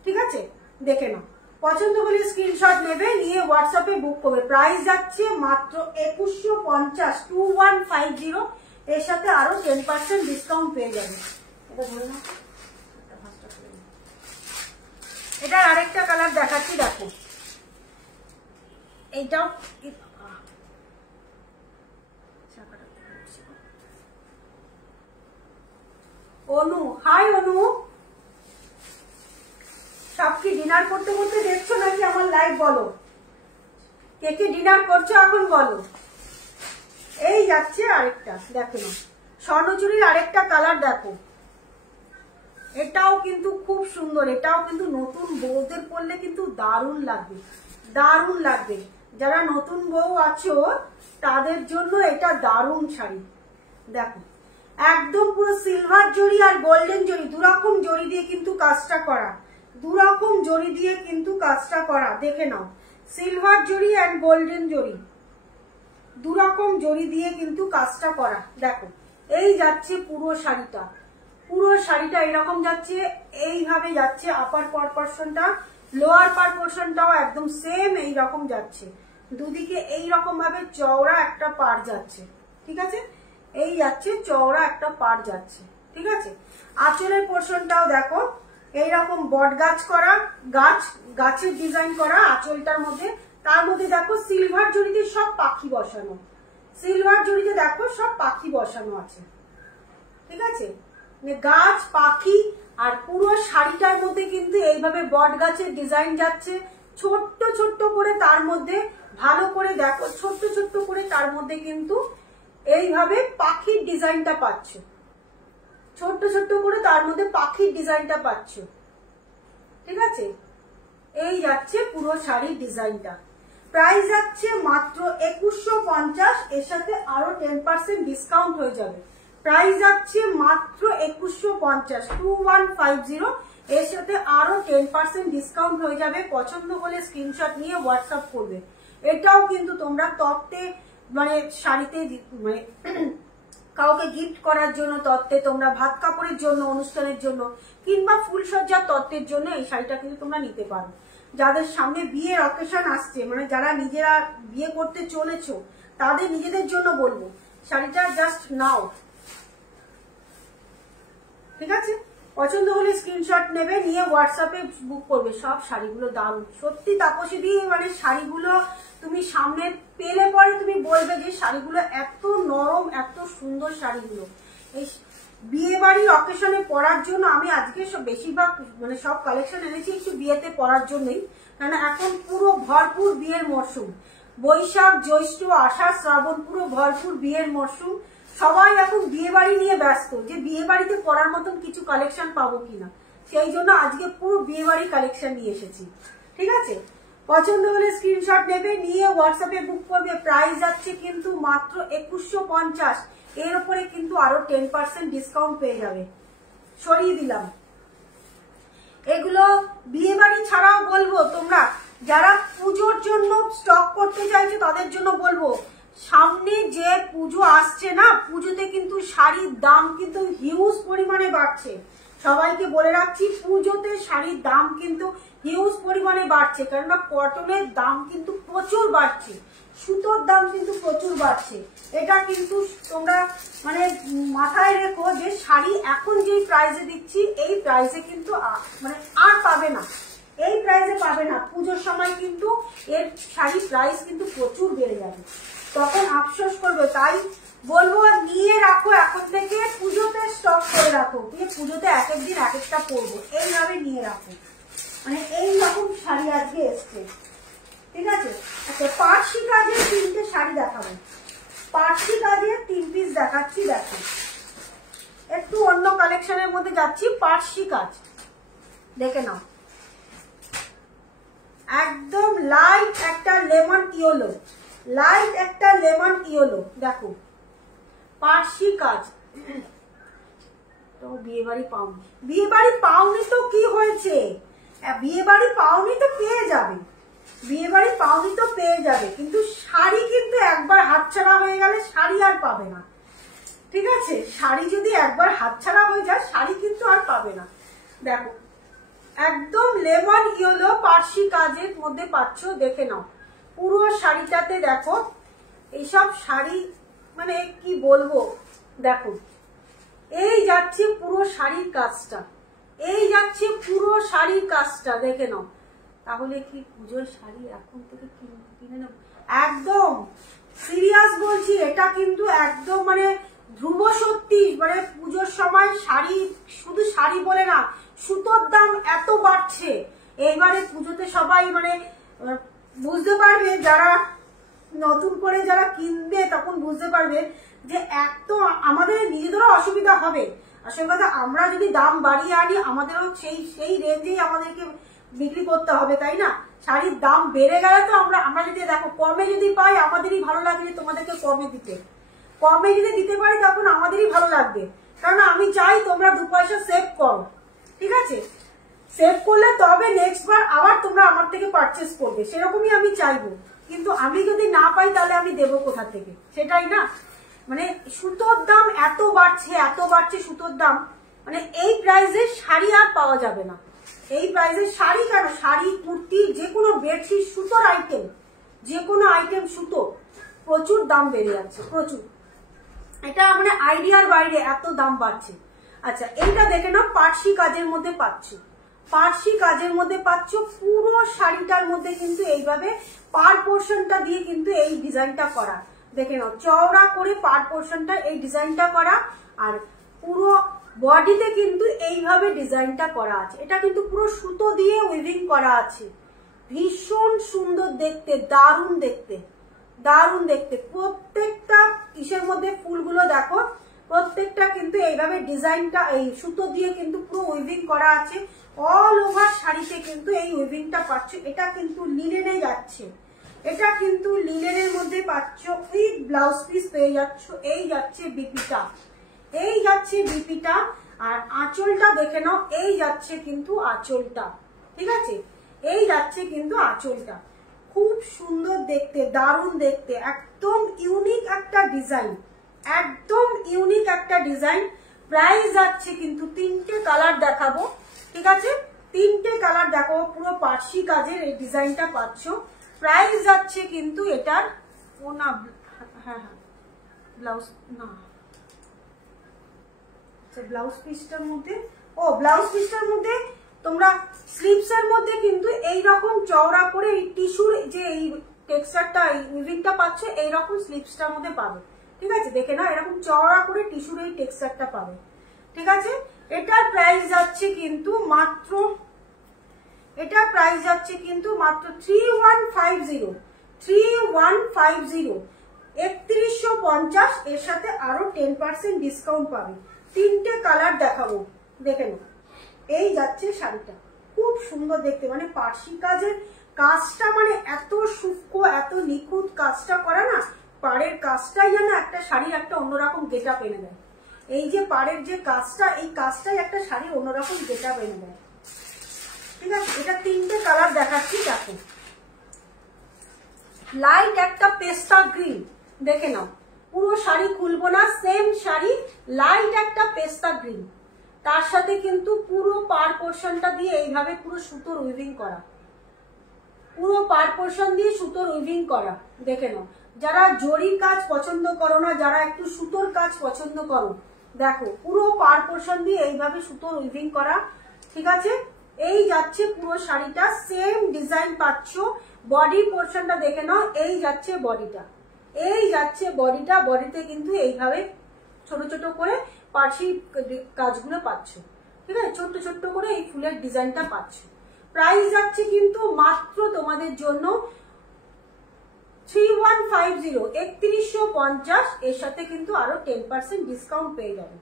ঠিক আছে, দেখে নাও, পছন্দ হলে স্ক্রিনশট নেবে, নিয়ে হোয়াটসঅ্যাপে বুক করবে। প্রাইস যাচ্ছে মাত্র 2150, 2150। এর সাথে আরো 10% ডিসকাউন্ট পেয়ে যাবে। এটা বলে নাও, এটা আরেকটা কালার দেখাচ্ছি, দেখো এইটাও। অনু, হাই অনু, সব কি ডিনার করতে করতে দেখছো নাকি আমার লাইভ? বলো কে কে ডিনার করছো এখন বলো। এই যাচ্ছে আরেকটা, দেখো না স্বর্ণচুরির আরেকটা কালার দেখো, এটাও কিন্তু খুব সুন্দর। এটাও কিন্তু নতুন বউদের পরলে কিন্তু দারুণ লাগবে, দারুণ লাগবে। যারা নতুন বউ আছো তাদের জন্য এটা দারুণ শাড়ি। দেখো একদম পুরো সিলভার জরি আর গোল্ডেন জরি, দুরকম জরি দিয়ে কিন্তু কাজটা করা, দুরকম জরি দিয়ে কিন্তু কাজটা করা। দেখে নাও, সিলভার জরি এন্ড গোল্ডেন জরি, দুরকম জরি দিয়ে কিন্তু কাজটা করা। দেখো এই যাচ্ছে পুরো শাড়িটা, পুরো শাড়িটা এরকম যাচ্ছে, এইভাবে যাচ্ছে আপার পার পোর্শনটা, লোয়ার পার পোর্শনটাও একদম সেম এইরকম যাচ্ছে, দুদিকে এইরকম ভাবে চওড়া একটা পার যাচ্ছে। ঠিক আছে, এই যাচ্ছে চওড়া একটা পার যাচ্ছে। ঠিক আছে, আঁচলের পোর্শনটাও দেখো এইরকম বট গাছ করা, গাছের ডিজাইন করা আঁচলটার মধ্যে, তার মধ্যে দেখো সিলভার জড়িতে সব পাখি বসানো, সিলভার জড়িতে দেখো সব পাখি বসানো আছে। ঠিক আছে, গাছ পাখি, আর পুরো শাড়িটার মধ্যে কিন্তু এইভাবে বট গাছের ডিজাইন যাচ্ছে, ছোট্ট ছোট্ট করে তার মধ্যে ভালো করে দেখো, ছোট্ট ছোট্ট করে তার মধ্যে কিন্তু এইভাবে পাখির ডিজাইনটা পাচ্ছ, ছোট্ট ছোট্ট করে তার মধ্যে পাখির ডিজাইনটা পাচ্ছ। ঠিক আছে, এই যাচ্ছে পুরো শাড়ির ডিজাইনটা। প্রাইস যাচ্ছে মাত্র 2150, এর সাথে আরো 10% ডিসকাউন্ট হয়ে যাবে। প্রাইস যাচ্ছে মাত্র 2150, 2150, এর সাথে আরো 10% ডিসকাউন্ট হয়ে যাবে। পছন্দ হলে স্ক্রিনশট নিয়ে হোয়াটসঅ্যাপ করবে। এটাও কিন্তু তোমরা তত্ত্বে মানে শাড়িতে মানে কাউকে গিফট করার জন্য, তত্ত্বে তোমরা ভাত কাপড়ের জন্য, অনুষ্ঠানের জন্য কিংবা ফুলসজ্জার তত্ত্বের জন্য এই শাড়িটা কিন্তু তোমরা নিতে পারো। যাদের সামনে বিয়ের অকেশন আসছে, মানে যারা নিজেরা বিয়ে করতে চলেছো, তাদের নিজেদের জন্য বলবো শাড়িটা জাস্ট নাও। ঠিক আছে, পছন্দ হলে স্ক্রিনশট নেবে, নিয়ে হোয়াটসঅ্যাপে বুক করবে। সব শাড়িগুলো দারুণ, সত্যি তাপসী দি, মানে শাড়িগুলো তুমি সামনে পেলে পরে তুমি বলবে যে শাড়িগুলো এত নরম, এত সুন্দর শাড়িগুলো। এই বিয়ে বাড়ির অকেশনে পরার জন্য আমি আজকে সব বেশিরভাগ মানে সব কালেকশন এনেছি একটু বিয়েতে পরার জন্যই, কারণ এখন পুরো ভরপুর বিয়ের মরশুম। বৈশাখ, জ্যৈষ্ঠ, আষাঢ়, শ্রাবণ পুরো ভরপুর বিয়ের মরশুম। সবাই এখন বিয়ে বাড়ি নিয়ে ব্যস্ত, যে বিয়ে বাড়িতে পরার মতন কিছু কালেকশন পাবো কিনা, সেই জন্য আজকে পুরো বিয়ে বাড়ি কালেকশন নিয়ে এসেছি। ঠিক আছে, পছন্দ হলে স্ক্রিনশট নেবে, নিয়ে হোয়াটসঅ্যাপে বুক করবে। প্রাইস যাচ্ছে কিন্তু মাত্র 2150, এর উপরে কিন্তু আরো 10% ডিসকাউন্ট পেয়ে যাবে। সরিয়ে দিলাম। এগুলো বিয়ে বাড়ি ছাড়াও বলবো, তোমরা যারা পুজোর জন্য স্টক করতে চাইছো তাদের জন্য বলবো, সামনে যে পুজো আসছে না, পুজোতে কিন্তু শাড়ির দাম কিন্তু হিউজ পরিমাণে বাড়ছে। সবাইকে বলে রাখছি, পুজোতে শাড়ির দাম কিন্তু হিউজ পরিমাণে বাড়ছে, কেননা কটনের দাম কিন্তু প্রচুর বাড়ছে, সুতোর দাম কিন্তু প্রচুর বাড়ছে। এটা কিন্তু তোমরা মানে মাথায় রেখো যে শাড়ি এখন যে প্রাইসে দিচ্ছি, এই প্রাইসে কিন্তু মানে আর পাবে না, এই প্রাইসে পাবে না। পুজোর সময় কিন্তু এর শাড়ি প্রাইস কিন্তু প্রচুর বেড়ে যাবে, তখন আফসোস করবে। তাই বলবো নিয়ে রাখো, এখন থেকে পুজোতে স্টক করে রাখো, দিয়ে পুজোতে এক এক দিন এক একটা পরবো, এইভাবে নিয়ে রাখো। মানে এইরকম শাড়ি আজকে এসছে। ঠিক আছে, আচ্ছা পার্সি কাজের 3টে শাড়ি দেখাবো। পার্সি কাজের 3 পিস দেখাচ্ছি, দেখো একটু অন্য কালেকশনের মধ্যে যাচ্ছি। পার্সি কাজ দেখে নাও, একদম লাইট একটা লেমন ইয়েলো, লাইট একটা লেমন ইয়েলো, দেখো পার্সি কাজ। তো বিয়ে বাড়ি পাওনি, বিয়ে বাড়ি পাওনি তো কি হয়েছে, বিয়ে বাড়ি পাওনি তো পেয়ে যাবে, বিয়ে বাড়ি পাওনি তো পেয়ে যাবে, কিন্তু শাড়ি কিন্তু একবার হাতছাড়া হয়ে গেলে শাড়ি আর পাবে না। ঠিক আছে, শাড়ি যদি একবার হাতছাড়া হয়ে যায়, শাড়ি কিন্তু আর পাবে না। দেখো একদম লেমন ইয়েলো পার্সি কাজের মধ্যে পাচ্ছ, দেখে নাও পুরো শাড়িটাতে। দেখো এইসব শাড়ি মানে কি বলবো, দেখো এই যাচ্ছে পুরো শাড়ির কাজটা, এই যাচ্ছে পুরো শাড়ির কাজটা, দেখে নাও। তাহলে কি পুজোর শাড়ি এখন থেকে কিনে নেব? একদম সিরিয়াস বলছি, এটা কিন্তু একদম মানে ধ্রুব সত্যি। মানে পুজোর সময় শাড়ি, শুধু শাড়ি বলে না, সুতোর দাম এত বাড়ছে এইবারে পুজোতে। সবাই মানে বুঝতে পারবে, যারা নতুন করে যারা কিনবে তখন বুঝতে পারবে যে এক তো আমাদের নিজেদেরও অসুবিধা হবে। আসলে কথা, আমরা যদি দাম বাড়িয়ে আনি, আমাদেরও সেই রেঞ্জেই আমাদেরকে বিক্রি করতে হবে, তাই না? শাড়ির দাম বেড়ে গেলে তো আমরা যদি দেখো কমে যদি পাই, আমাদেরই ভালো লাগবে তোমাদেরকে কমে দিতে। কমে যদি দিতে পারি তখন আমাদেরই ভালো লাগবে, কারণ আমি চাই তোমরা 2 পয়সা সেভ করো। ঠিক আছে, সেভ করলে তবে নেক্সট বার আবার তোমরা আমার থেকে পারচেস করবে, সেরকমই আমি চাইবো। কিন্তু আমি যদি না পাই তাহলে আমি দেবো কোথা থেকে, সেটাই না। মানে সুতোর দাম এত বাড়ছে, এত বাড়ছে সুতোর দাম, মানে এই প্রাইসে শাড়ি আর পাওয়া যাবে না। এই প্রাইসে শাড়ি কেন, শাড়ি, কুর্তি, যে কোনো বেডশিট, সুতোর আইটেম, যে কোনো আইটেম সুতো প্রচুর দাম বেড়ে যাচ্ছে, প্রচুর। এটা মানে আইডিয়ার বাইরে এত দাম বাড়ছে। আচ্ছা এইটা দেখে নাও, পার্সি কাজের মধ্যে পাচ্ছ, পার্সি কাজের মধ্যে পাচ্ছ। পুরো শাড়িটার মধ্যে কিন্তু এইভাবে পার পোর্শনটা দিয়ে কিন্তু এই ডিজাইনটা করা, দেখে নাও চওড়া করে পার পোর্শনটা এই ডিজাইনটা করা, আর পুরো বডিতে কিন্তু এইভাবে ডিজাইনটা করা আছে। এটা কিন্তু পুরো সুতো দিয়ে উইভিং করা আছে, ভীষণ সুন্দর দেখতে, দারুণ দেখতে, দারুণ দেখতে। প্রত্যেকটা ইসের মধ্যে ফুলগুলো দেখো, প্রত্যেকটা কিন্তু এইভাবে ডিজাইনটা এই সুতো দিয়ে কিন্তু পুরো উইভিং করা আছে। অল ওভার শাড়িতে কিন্তু এই উইভিংটা পাচ্ছ। এটা কিন্তু লিনেনে যাচ্ছে, এটা কিন্তু লিনেনের মধ্যে পাচ্ছ। উইথ ব্লাউজ পিস পেয়ে যাচ্ছ। এই যাচ্ছে বিপিটা, এই যাচ্ছে বিপিটা। আর আঁচলটা দেখে নাও, এই যাচ্ছে কিন্তু আঁচলটা, ঠিক আছে, এই যাচ্ছে কিন্তু আঁচলটা। খুব সুন্দর দেখতে, দারুণ দেখতে, একদম ইউনিক একটা ডিজাইন, একদম ইউনিক একটা ডিজাইন। প্রাইস যাচ্ছে কিন্তু 3টে কালার দেখাবো, ঠিক আছে, 3টে কালার দেখাবো। পুরো পার্সি কাজের এই ডিজাইনটা পাচ্ছ। প্রাইস যাচ্ছে কিন্তু এটার, ও না, হ্যাঁ ব্লাউজ না, ব্লাউজ পিসটার মধ্যে, ও ব্লাউজ পিসটার মধ্যে তোমরা স্লিভস এর মধ্যে কিন্তু এইরকম চওড়া করে এই টিস্যুর যে এই টেক্সচারটা, এই উইভিংটা পাচ্ছ, এইরকম স্লিভসটার মধ্যে পাবে, ঠিক আছে। দেখে না, এরকম চওড়া করে টিস্যুর এই টেক্সচারটা পাবে, ঠিক আছে। এটার প্রাইস যাচ্ছে কিন্তু মাত্র, এটার প্রাইস যাচ্ছে কিন্তু মাত্র 3150, 3150, 3150। এর সাথে আরো 10% ডিসকাউন্ট পাবে। 3টে কালার দেখাবো, দেখে নাও। এই যাচ্ছে শাড়িটা, খুব সুন্দর দেখতে, মানে পার্সি কাজের কাজটা মানে এত সূক্ষ্ম, এত নিখুঁত কাজটা করা না, পাড়ের কাজটাই যেন একটা শাড়ির একটা অন্যরকম গেটআপ এনে দেয়। এই যে পাড়ের যে কাজটা, এই কাজটাই একটা শাড়ির অন্যরকম গেটআপ এনে দেয়, ঠিক আছে। এটা 3টে কালার দেখাচ্ছি, দেখো। লাইট একটা পেস্তা গ্রিন, দেখে নাও, পুরো শাড়ি খুলবো না, সেম শাড়ি, লাইট একটা পেস্তা গ্রিন। তার সাথে কিন্তু পুরো পার পোর্শনটা দিয়ে এইভাবে পুরো সুতোর উইভিং করা, পুরো পার পোর্শন দিয়ে সুতোর উইভিং করা, দেখে নাও। যারা জরির কাজ পছন্দ করো না, যারা একটু সুতোর কাজ পছন্দ করো, দেখো পুরো পার পোর্শন দিয়ে এইভাবে সুতোর উইভিং করা, ঠিক আছে। এই যাচ্ছে পুরো শাড়িটা, সেম ডিজাইন পাচ্ছ। বডি পোর্শনটা দেখে নাও, এই যাচ্ছে বডিটা, এই যাচ্ছে বডিটা। বডিতে কিন্তু এইভাবে ছোট ছোট করে পার্সি কাজগুলো পাচ্ছ, ঠিক আছে, ছোট্ট ছোট্ট করে এই ফুলের ডিজাইনটা পাচ্ছ। প্রাইস যাচ্ছে কিন্তু মাত্র তোমাদের জন্য 3150, 3150। এর সাথে কিন্তু আরো 10% ডিসকাউন্ট পেয়ে যাবে,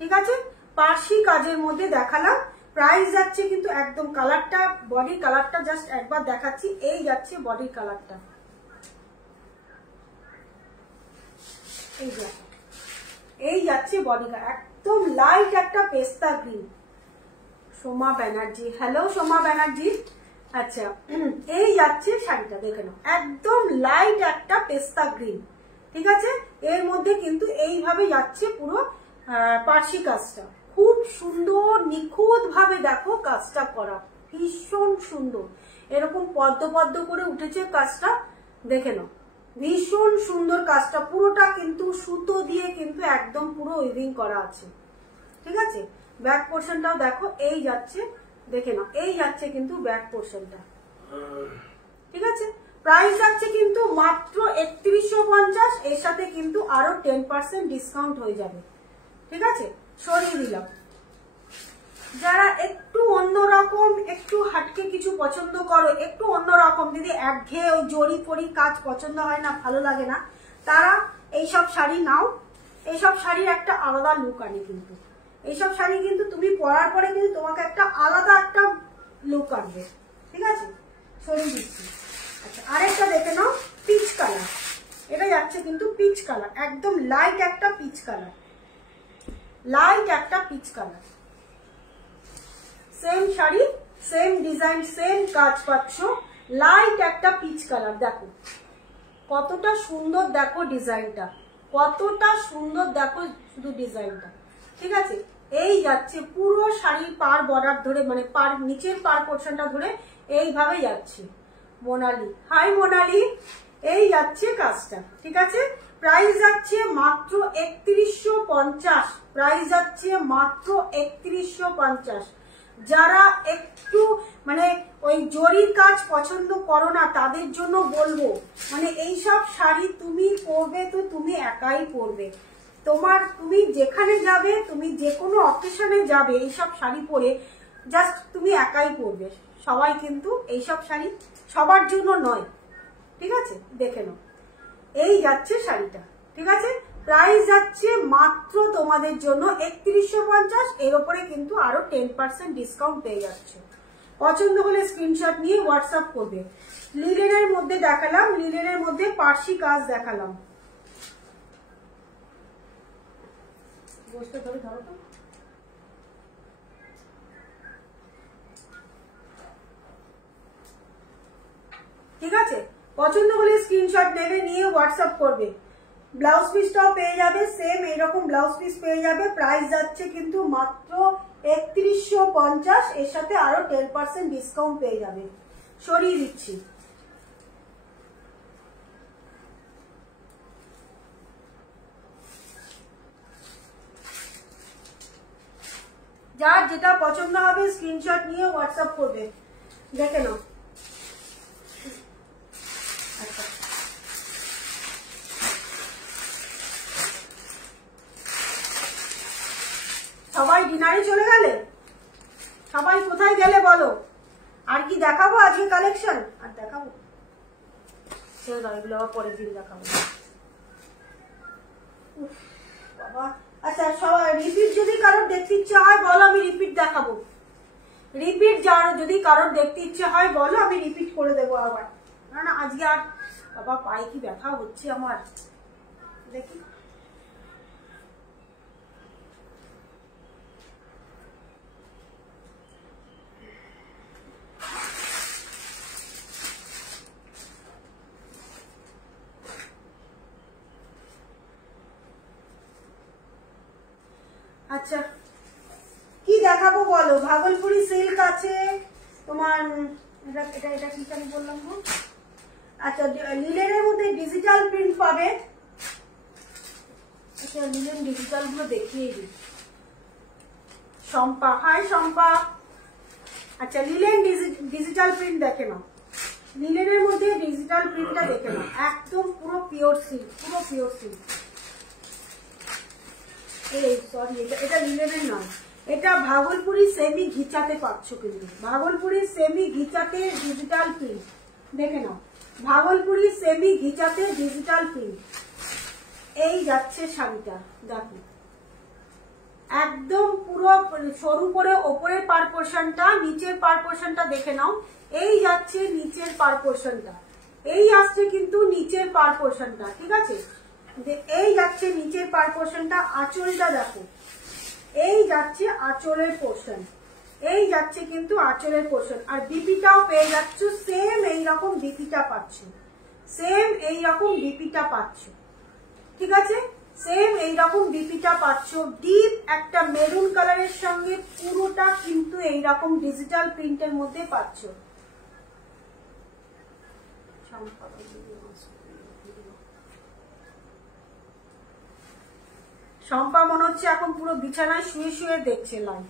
ঠিক আছে। পার্সি কাজের মধ্যে দেখালাম। প্রাইস যাচ্ছে কিন্তু একদম, কালারটা, বডির কালারটা জাস্ট একবার দেখাচ্ছি। এই যাচ্ছে বডির কালারটা, এই যাচ্ছে বডি কালার, একদম লাইট একটা পেস্তা গ্রিন। সোমা ব্যানার্জি, হ্যালো সোমা ব্যানার্জি, আচ্ছা। এই যাচ্ছে শাড়িটা, দেখে নাও, একদম লাইট একটা পেস্তা গ্রিন, ঠিক আছে। এর মধ্যে কিন্তু এইভাবে যাচ্ছে পুরো পার্সি কাজটা, খুব সুন্দর নিখুঁত ভাবে দেখো কাজটা করা, ভীষণ সুন্দর। এরকম পদ্ম পদ্ম করে উঠেছে কাজটা, দেখে নাও, ভীষণ সুন্দর কাজটা। পুরোটা কিন্তু সুতো দিয়ে কিন্তু একদম পুরো উইভিং করা আছে, ঠিক আছে। ব্যাক পোর্শনটাও দেখো, এই যাচ্ছে, দেখে নাও, এই যাচ্ছে কিন্তু ব্যাক পোর্শনটা, ঠিক আছে। প্রাইস যাচ্ছে কিন্তু মাত্র 3150। এর সাথে কিন্তু আরো 10% ডিসকাউন্ট হয়ে যাবে, ঠিক আছে, সরিয়ে দিলাম। যারা একটু অন্যরকম, একটু হাটকে কিছু পছন্দ করো, একটু অন্যরকম, যদি একঘেয়ে ওই জরি ফরি কাজ পছন্দ হয় না, ভালো লাগে না, তারা এইসব শাড়ি নাও। এইসব শাড়ির একটা আলাদা লুক আনে কিন্তু, এইসব শাড়ি কিন্তু তুমি পরার পরে কিন্তু তোমাকে একটা আলাদা একটা লুক আনবে, ঠিক আছে, সরিয়ে দিচ্ছি। আচ্ছা, আরেকটা দেখে নাও, পিচ কালার। এটা যাচ্ছে কিন্তু পিচ কালার, একদম লাইট একটা পিচ কালার, লাইট একটা peach colour. Same sari, same design, same কাজ পাচ্ছ, লাইট একটা পিচ কালার। দেখো কতটা সুন্দর, দেখো ডিজাইনটা কতটা সুন্দর, দেখো শুধু ডিজাইনটা, ঠিক আছে। এই যাচ্ছে পুরো শাড়ির পার বর্ডার ধরে, মানে পার নিচের পার পোর্শনটা ধরে এইভাবে যাচ্ছে। মোনালি, হাই মোনালি, এই যাচ্ছে কাজটা, ঠিক আছে। প্রাইস যাচ্ছে মাত্র 3150, প্রাইস যাচ্ছে মাত্র 3150। যারা একটু মানে ওই জরির কাজ পছন্দ করো না, তাদের জন্য বলবো, মানে এইসব শাড়ি তুমি পরবে তো তুমি একাই পরবে, তুমি যেখানে যাবে, তুমি যে কোনো অকেশনে যাবে, এইসব শাড়ি পরে জাস্ট তুমি একাই পরবে, সবাই কিন্তু এইসব শাড়ি সবার জন্য নয়, ঠিক আছে? দেখে নাও, এই যাচ্ছে শাড়িটা, ঠিক আছে? প্রাইস যাচ্ছে মাত্র তোমাদের জন্য 3150। এর উপরে কিন্তু আরো 10% ডিসকাউন্ট পেয়ে যাচ্ছে। পছন্দ হলে স্ক্রিনশট নিয়ে হোয়াটসঅ্যাপ করবে। লিলেনের মধ্যে দেখালাম, লিলেনের মধ্যে পার্সি কাজ দেখালাম। বসতে ধরে ধরো তো। ঠিক আছে, পছন্দ হলে স্ক্রিনশট নেবে, নিয়ে হোয়াটসঅ্যাপ করবে। ব্লাউজ পিসটাও পেয়ে যাবে, সেম এইরকম ব্লাউজ পিস পেয়ে যাবে। প্রাইস যাচ্ছে কিন্তু মাত্র 3150, এর সাথে আরো 10% ডিসকাউন্ট পেয়ে যাবে। সরিয়ে দিচ্ছি। যার যেটা পছন্দ হবে স্ক্রিনশট নিয়ে হোয়াটসঅ্যাপ করবে। দেখে নাও। আচ্ছা, সবাই ডিনারে চলে গেলে? সবাই কোথায় গেলে বলো? আর কি দেখাবো আজকে কালেকশন? আর দেখাবো? ছেড়ে দাও, এগুলো আবার পরের দিন দেখাবো। বাবা, আচ্ছা সবাই রিপিট যদি কারোর দেখতে ইচ্ছে হয় বলো, আমি রিপিট দেখাবো। রিপিট যদি কারোর দেখতে ইচ্ছে হয় বলো, আমি রিপিট করে দেবো আবার। না না, আজকে আর বাবা পায়ে কি ব্যথা হচ্ছে আমার, দেখি। আচ্ছা, কি দেখাবো বলো? ভাগলপুরি সিল্ক আছে তোমার, এটা কি আমি বললাম? আচ্ছা, লিলেনের মধ্যে ডিজিটাল প্রিন্ট পাবে। আচ্ছা, লিলেন ডিজিটাল গুলো দেখিয়ে দিই। শম্পা, হাই শম্পা। আচ্ছা, লিলেন ডিজিটাল প্রিন্ট দেখে নাও। লিলেনের মধ্যে ডিজিটাল প্রিন্টটা দেখে নাও, একদম পুরো পিওর সিল্ক, পুরো পিওর সিল্ক। এই সরি, এটা লিলেনের নয়, এটা ভাগলপুরি সেমি ঘিচাতে পাচ্ছ কিন্তু। ভাগলপুরি সেমি ঘিচাতে ডিজিটাল প্রিন্ট দেখে নাও, ভাগলপুরি সেমি ঘিচাতে ডিজিটাল প্রিন্ট। এই যাচ্ছে শাড়িটা, দেখো একদম পুরো সরু করে ওপরের পার পোর্শনটা, নিচের পার পোর্শনটা দেখে নাও। এই যাচ্ছে নিচের পার পোর্শনটা, এই আসছে কিন্তু নিচের পার পোর্শনটা, ঠিক আছে? এই যাচ্ছে নিচের পার পোর্শনটা। আঁচলটা দেখো, এই যাচ্ছে আঁচলের পোর্শন, এই যাচ্ছে কিন্তু আঁচলের পোর্শন। আর বিপিটাও পেয়ে যাচ্ছ সেম এইরকম বিপিটা পাচ্ছ, সেম এইরকম বিপিটা পাচ্ছ, ঠিক আছে? সেম এইরকম বিপিটা পাচ্ছ। ডিপ একটা মেরুন কালারের সঙ্গে পুরোটা কিন্তু এইরকম ডিজিটাল প্রিন্টের মধ্যে পাচ্ছ। শম্পা মনে হচ্ছে এখন পুরো বিছানায় শুয়ে শুয়ে দেখছে লাইভ,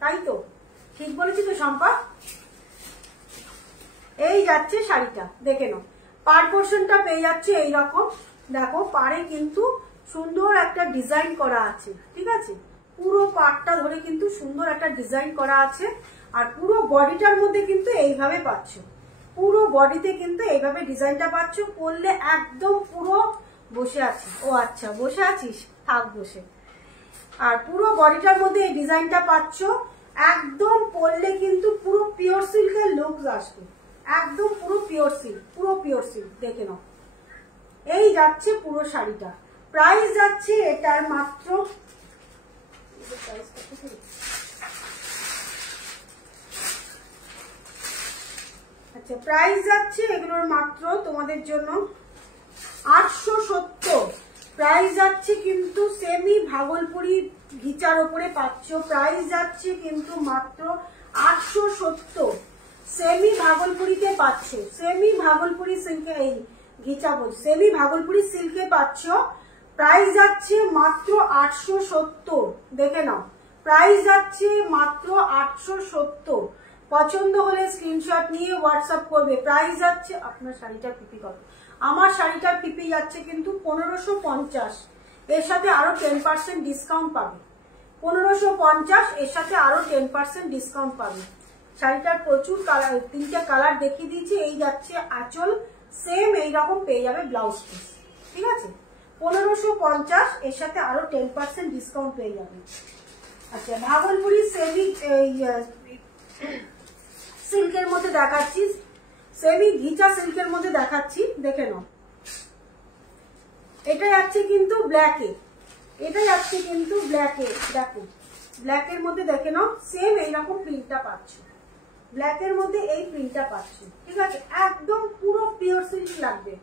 তাই তো? ঠিক বলেছি তো শম্পা? এই যাচ্ছে শাড়িটা, দেখে নাও। পার পোর্শনটা পেয়ে যাচ্ছে এইরকম, দেখো পাড়ে কিন্তু সুন্দর একটা ডিজাইন করা আছে, ঠিক আছে? পুরো পাড়টা ধরে কিন্তু সুন্দর একটা ডিজাইন করা আছে। আর পুরো বডিটার মধ্যে কিন্তু এইভাবে পাচ্ছ, পুরো বডিতে কিন্তু এইভাবে ডিজাইনটা পাচ্ছ। পরলে একদম পুরো বসে আছে। ও আচ্ছা, বসে আছিস, থাক বসে। আর পুরো বডিটার মধ্যে এই ডিজাইনটা পাচ্ছ, একদম পরলে কিন্তু পুরো পিওর সিল্কের লুক আসবে, একদম পুরো পিওর সিল্ক, পুরো পিওর সিল্ক। দেখে নাও, এই যাচ্ছে পুরো শাড়িটা। প্রাইস যাচ্ছে এটার মাত্র, আচ্ছা প্রাইস যাচ্ছে এগুলোর মাত্র তোমাদের জন্য 870। প্রাইস যাচ্ছে কিন্তু সেমি ভাগলপুরি ঘিচার উপরে পাচ্ছ। প্রাইস যাচ্ছে কিন্তু মাত্র 870। সেমি ভাগলপুরিতে পাচ্ছ, সেমি ভাগলপুরি সিল্কে, এই ঘিচা বল, সেমি ভাগলপুরি সিল্কে পাচ্ছ। প্রাইস যাচ্ছে মাত্র 870। দেখে নাও, প্রাইস যাচ্ছে মাত্র 870। পছন্দ হলে স্ক্রিনশট নিয়ে হোয়াটসঅ্যাপ করবে। প্রাইস যাচ্ছে, আপনার শাড়িটার পিপি কত? আমার শাড়িটার পিপি যাচ্ছে কিন্তু 1550। এর সাথে আরো 10% ডিসকাউন্ট পাবে। 1550, এর সাথে আরো 10% ডিসকাউন্ট পাবে। শাড়িটার প্রচুর কালার, 3টে কালার দেখিয়ে দিয়েছি। এই যাচ্ছে আঁচল, সেম এইরকম পেয়ে যাবে ব্লাউজ পিস, ঠিক আছে? 1550, এর সাথে আরো 10% ডিসকাউন্ট পেয়ে যাবে। আচ্ছা, ভাগলপুরি সেমি সিল্কের মধ্যে দেখাচ্ছি, সেমি ঘিচা সিল্কের মধ্যে দেখাচ্ছি, দেখে নাও। এটা যাচ্ছে কিন্তু ব্ল্যাকে, এটা যাচ্ছে কিন্তু ব্ল্যাকে, দেখো ব্ল্যাকের মধ্যে দেখে নাও, সেম এইরকম প্রিন্টটা পাচ্ছ, ব্ল্যাকের মধ্যে এই প্রিন্টটা পাচ্ছ, ঠিক আছে? একদম পুরো পিওর সিল্ক লাগবে,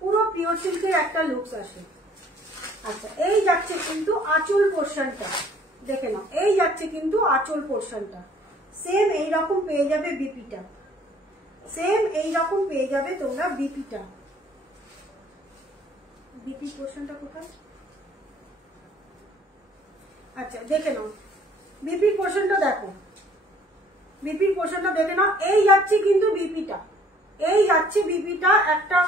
পুরো পিওর সিল্কের একটা লুকস আসে। আচ্ছা, এই যাচ্ছে কিন্তু আঁচল পোর্শনটা, দেখে নাও, এই যাচ্ছে কিন্তু আঁচল পোর্শনটা, সেম এইরকম পেয়ে যাবে বিপিটা, সেম এইরকম পেয়ে যাবে তোমরা বিপিটা। বিপি পোর্শনটা কোথায়? আচ্ছা, দেখে নাও বিপির পোর্শনটা, দেখো বিপির পোর্শনটা দেখে নাও। এই যাচ্ছে কিন্তু বিপিটা, এই যাচ্ছে বিপিটা, একটা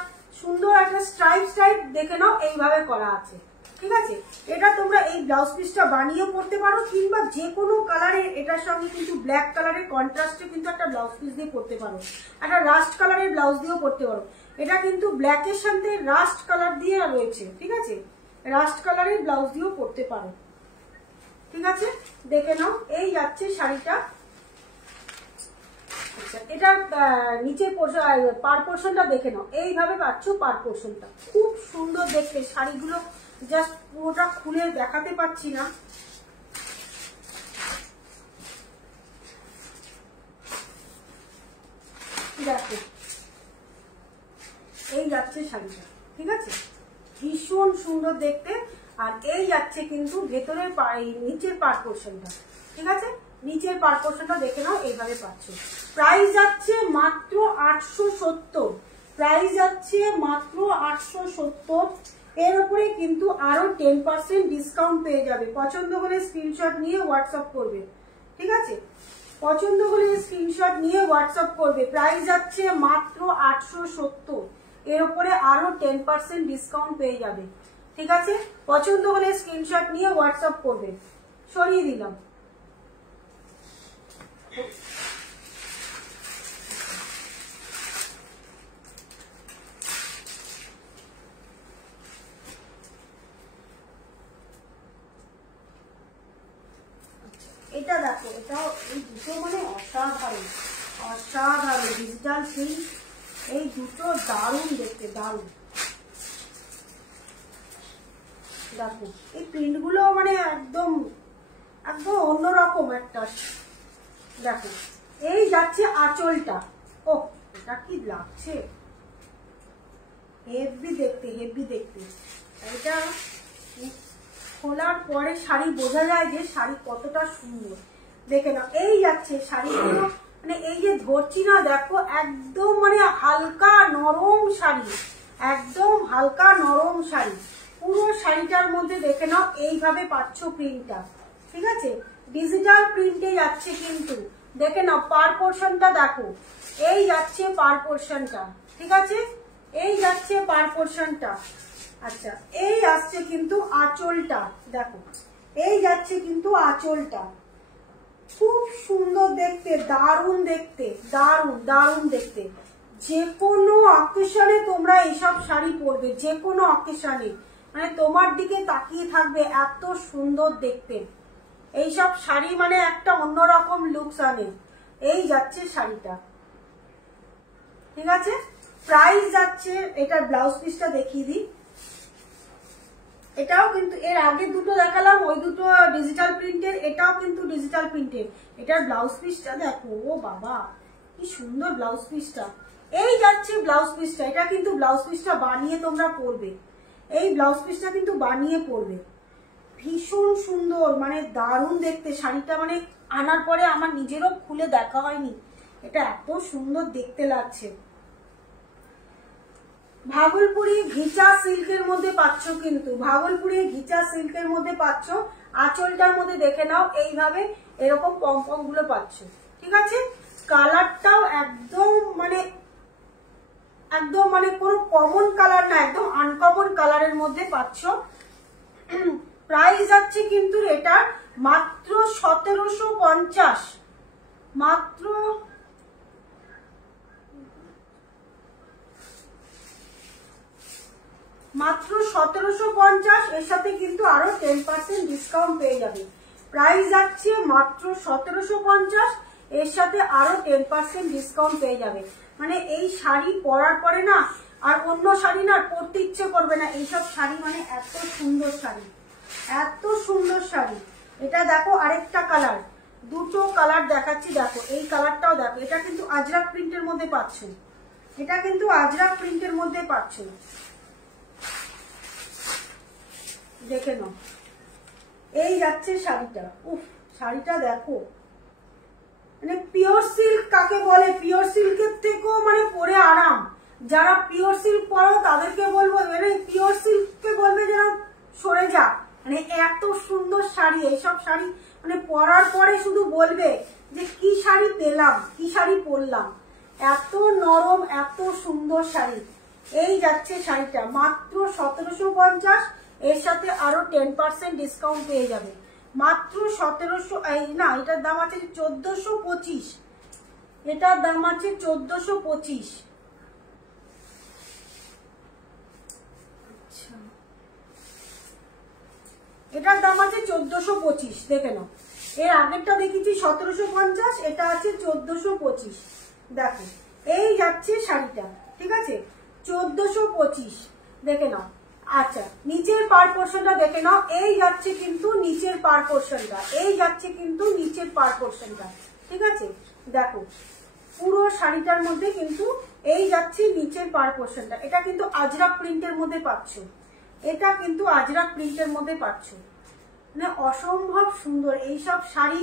সুন্দর একটা স্ট্রাইপ স্ট্রাইপ দেখে নাও এইভাবে করা আছে, ঠিক আছে? এটা তোমরা এই ব্লাউজ পিসটা বানিয়ে পরতে পারো, কিংবা যে কোনো কালারের, এটার সঙ্গে কিন্তু ব্ল্যাক কালারের কন্ট্রাস্টে কিন্তু একটা ব্লাউজ পিস দিয়ে পরতে পারো, একটা রাস্ট কালারের ব্লাউজ দিয়েও পরতে পারো। এটা কিন্তু ব্ল্যাকের সাথে রাস্ট কালার দিয়ে রয়েছে, ঠিক আছে? রাস্ট কালারের ব্লাউজ দিয়েও পরতে পারো, ঠিক আছে? দেখে নাও, এই যাচ্ছে শাড়িটা। আচ্ছা, এটার নিচের পার পোর্শনটা দেখে নাও, এইভাবে পাচ্ছ পার পোর্শনটা, খুব সুন্দর দেখতে। শাড়িগুলো জাস্ট পুরোটা খুলে দেখাতে পাচ্ছি না, দেখো এই যাচ্ছে শাড়িটা, ঠিক আছে? ভীষণ সুন্দর দেখতে। আর এই যাচ্ছে কিন্তু ভেতরের নিচের পার পোর্শনটা, ঠিক আছে? নিচের পার পোর্শনটা দেখে নাও, এইভাবে পাচ্ছ। প্রাইস যাচ্ছে মাত্র 870, প্রাইস যাচ্ছে মাত্র 870। এর উপরে কিন্তু আরো 10% ডিসকাউন্ট পেয়ে যাবে। পছন্দ হলে স্ক্রিনশট নিয়ে হোয়াটসঅ্যাপ করবে, ঠিক আছে? পছন্দ হলে স্ক্রিনশট নিয়ে হোয়াটসঅ্যাপ করবে। প্রাইস যাচ্ছে মাত্র 870, এর উপরে আরো 10% ডিসকাউন্ট পেয়ে যাবে, ঠিক আছে? পছন্দ হলে স্ক্রিনশট নিয়ে হোয়াটসঅ্যাপ করবে। সরিয়ে দিলাম। এটা দেখো, এটাও এই দুটো মানে অসাধারণ, অসাধারণ ডিজিটাল সিল্ক, এই দুটো দারুণ দেখতে, দারুণ। দেখো এই প্রিন্ট গুলো মানে একদম একদম অন্যরকম একটা। দেখো এই যাচ্ছে আঁচলটা, ও এটা কি লাগছে, হেভি দেখতে, হেভি দেখতে। এটা খোলার পরে শাড়ি বোঝা যায় যে শাড়ি কতটা সুন্দর, দেখে না। এই যাচ্ছে শাড়িগুলো, মানে এই যে ধরছি না, দেখো একদম মানে হালকা নরম শাড়ি, একদম হালকা নরম শাড়ি। পুরো শাড়িটার মধ্যে দেখে নাও এইভাবে পাচ্ছ প্রিন্টটা, ঠিক আছে? ডিজিটাল প্রিন্টে যাচ্ছে কিন্তু, দেখে নাও পার পোর্শনটা দেখো, এই যাচ্ছে পার পোর্শনটা, ঠিক আছে? এই যাচ্ছে পার পোর্শনটা। আচ্ছা, এই আসছে কিন্তু আঁচলটা, দেখো এই যাচ্ছে কিন্তু আঁচলটা, খুব সুন্দর দেখতে, দারুণ দেখতে, দারুণ দারুণ দেখতে। যে কোনো অকেশনে তোমরা এইসব শাড়ি পরবে, যে কোনো অকেশনে, মানে তোমার দিকে তাকিয়ে থাকবে, এত সুন্দর দেখতে এইসব শাড়ি, মানে একটা অন্যরকম লুকস আনে। এই যাচ্ছে শাড়িটা, ঠিক আছে? প্রাইস যাচ্ছে, এটার ব্লাউজ পিসটা দেখিয়ে দিই। এটাও কিন্তু এর আগে দুটো দেখালাম, ওই দুটো ডিজিটাল প্রিন্টের, এটাও কিন্তু ডিজিটাল প্রিন্টের। এটার ব্লাউজ পিসটা দেখো, ও বাবা কি সুন্দর ব্লাউজ পিসটা। এই যাচ্ছে ব্লাউজ পিসটা, এটা কিন্তু ব্লাউজ পিসটা বানিয়ে তোমরা পরবে, এই ব্লাউজ পিসটা কিন্তু বানিয়ে পরবে। ভীষণ সুন্দর, মানে দারুণ দেখতে শাড়িটা, মানে আনার পরে আমার নিজেরও খুলে দেখা হয়নি, এটা এত সুন্দর দেখতে লাগছে। ভাগলপুরি ঘিচা সিল্কের মধ্যে পাচ্ছ কিন্তু, ভাগলপুরি ঘিচা সিল্কের মধ্যে পাচ্ছ। আঁচলটার মধ্যে দেখে নাও এইভাবে এরকম পমপম গুলো পাচ্ছ, ঠিক আছে? কালারটাও একদম মানে একদম মানে কোনো কমন কালার না, একদম আনকমন কালারের মধ্যে পাচ্ছ। প্রাইস যাচ্ছে কিন্তু এটা মাত্র 1750, মাত্র 1750। এর সাথে কিন্তু আরো 10% ডিসকাউন্ট পেয়ে যাবে। প্রাইস যাচ্ছে মাত্র 1750, এর সাথে আরো 10% ডিসকাউন্ট পেয়ে যাবে। মানে এই শাড়ি পরার পরে না আর অন্য শাড়ি না পরতে ইচ্ছে করবে না। এইসব শাড়ি মানে এত সুন্দর শাড়ি, এত সুন্দর শাড়ি। এটা দেখো আরেকটা কালার, দুটো কালার দেখাচ্ছি, দেখো এই কালারটাও দেখো। এটা কিন্তু আজরাক প্রিন্টের মধ্যে পাচ্ছ, এটা কিন্তু আজরাক প্রিন্টের মধ্যে পাচ্ছ, দেখে নাও। এই যাচ্ছে শাড়িটা, উফ শাড়িটা দেখো, মানে পিওর সিল্ক কাকে বলে, পিওর সিল্কের থেকেও মানে পরে আরাম। যারা পিওর সিল্ক পরো তাদেরকে বলবো, মানে পিওর সিল্ককে বলবে যেন সরে যা। মানে এত সুন্দর শাড়ি, এইসব শাড়ি মানে পরার পরে শুধু বলবে যে কি শাড়ি পেলাম, কি শাড়ি পরলাম। এত নরম, এত সুন্দর শাড়ি। এই যাচ্ছে শাড়িটা মাত্র 1750, এর সাথে আরো 10% ডিসকাউন্ট পেয়ে যাবে। মাত্র 1700, না এটার দাম আছে 1425, এটার দাম আছে 1425। আচ্ছা, এটার দাম আছে 1425, দেখে নাও। এর আগেরটা দেখেছি 1750, এটা আছে 1425। দেখো এই যাচ্ছে শাড়িটা, ঠিক আছে 1425, দেখে নাও। আচ্ছা, নিচের পার পোর্শনটা দেখে নাও। এই যাচ্ছে কিন্তু নিচের পার পোর্শনটা, এই যাচ্ছে কিন্তু নিচের পার পোর্শনটা, ঠিক আছে। দেখো পুরো শাড়িটার মধ্যে কিন্তু এই যাচ্ছে নিচের পার পোর্শনটা। এটা কিন্তু আজরাক প্রিন্টের মধ্যে পাচ্ছ, এটা কিন্তু আজরাক প্রিন্টের মধ্যে পাচ্ছ। মানে অসম্ভব সুন্দর এইসব শাড়ি,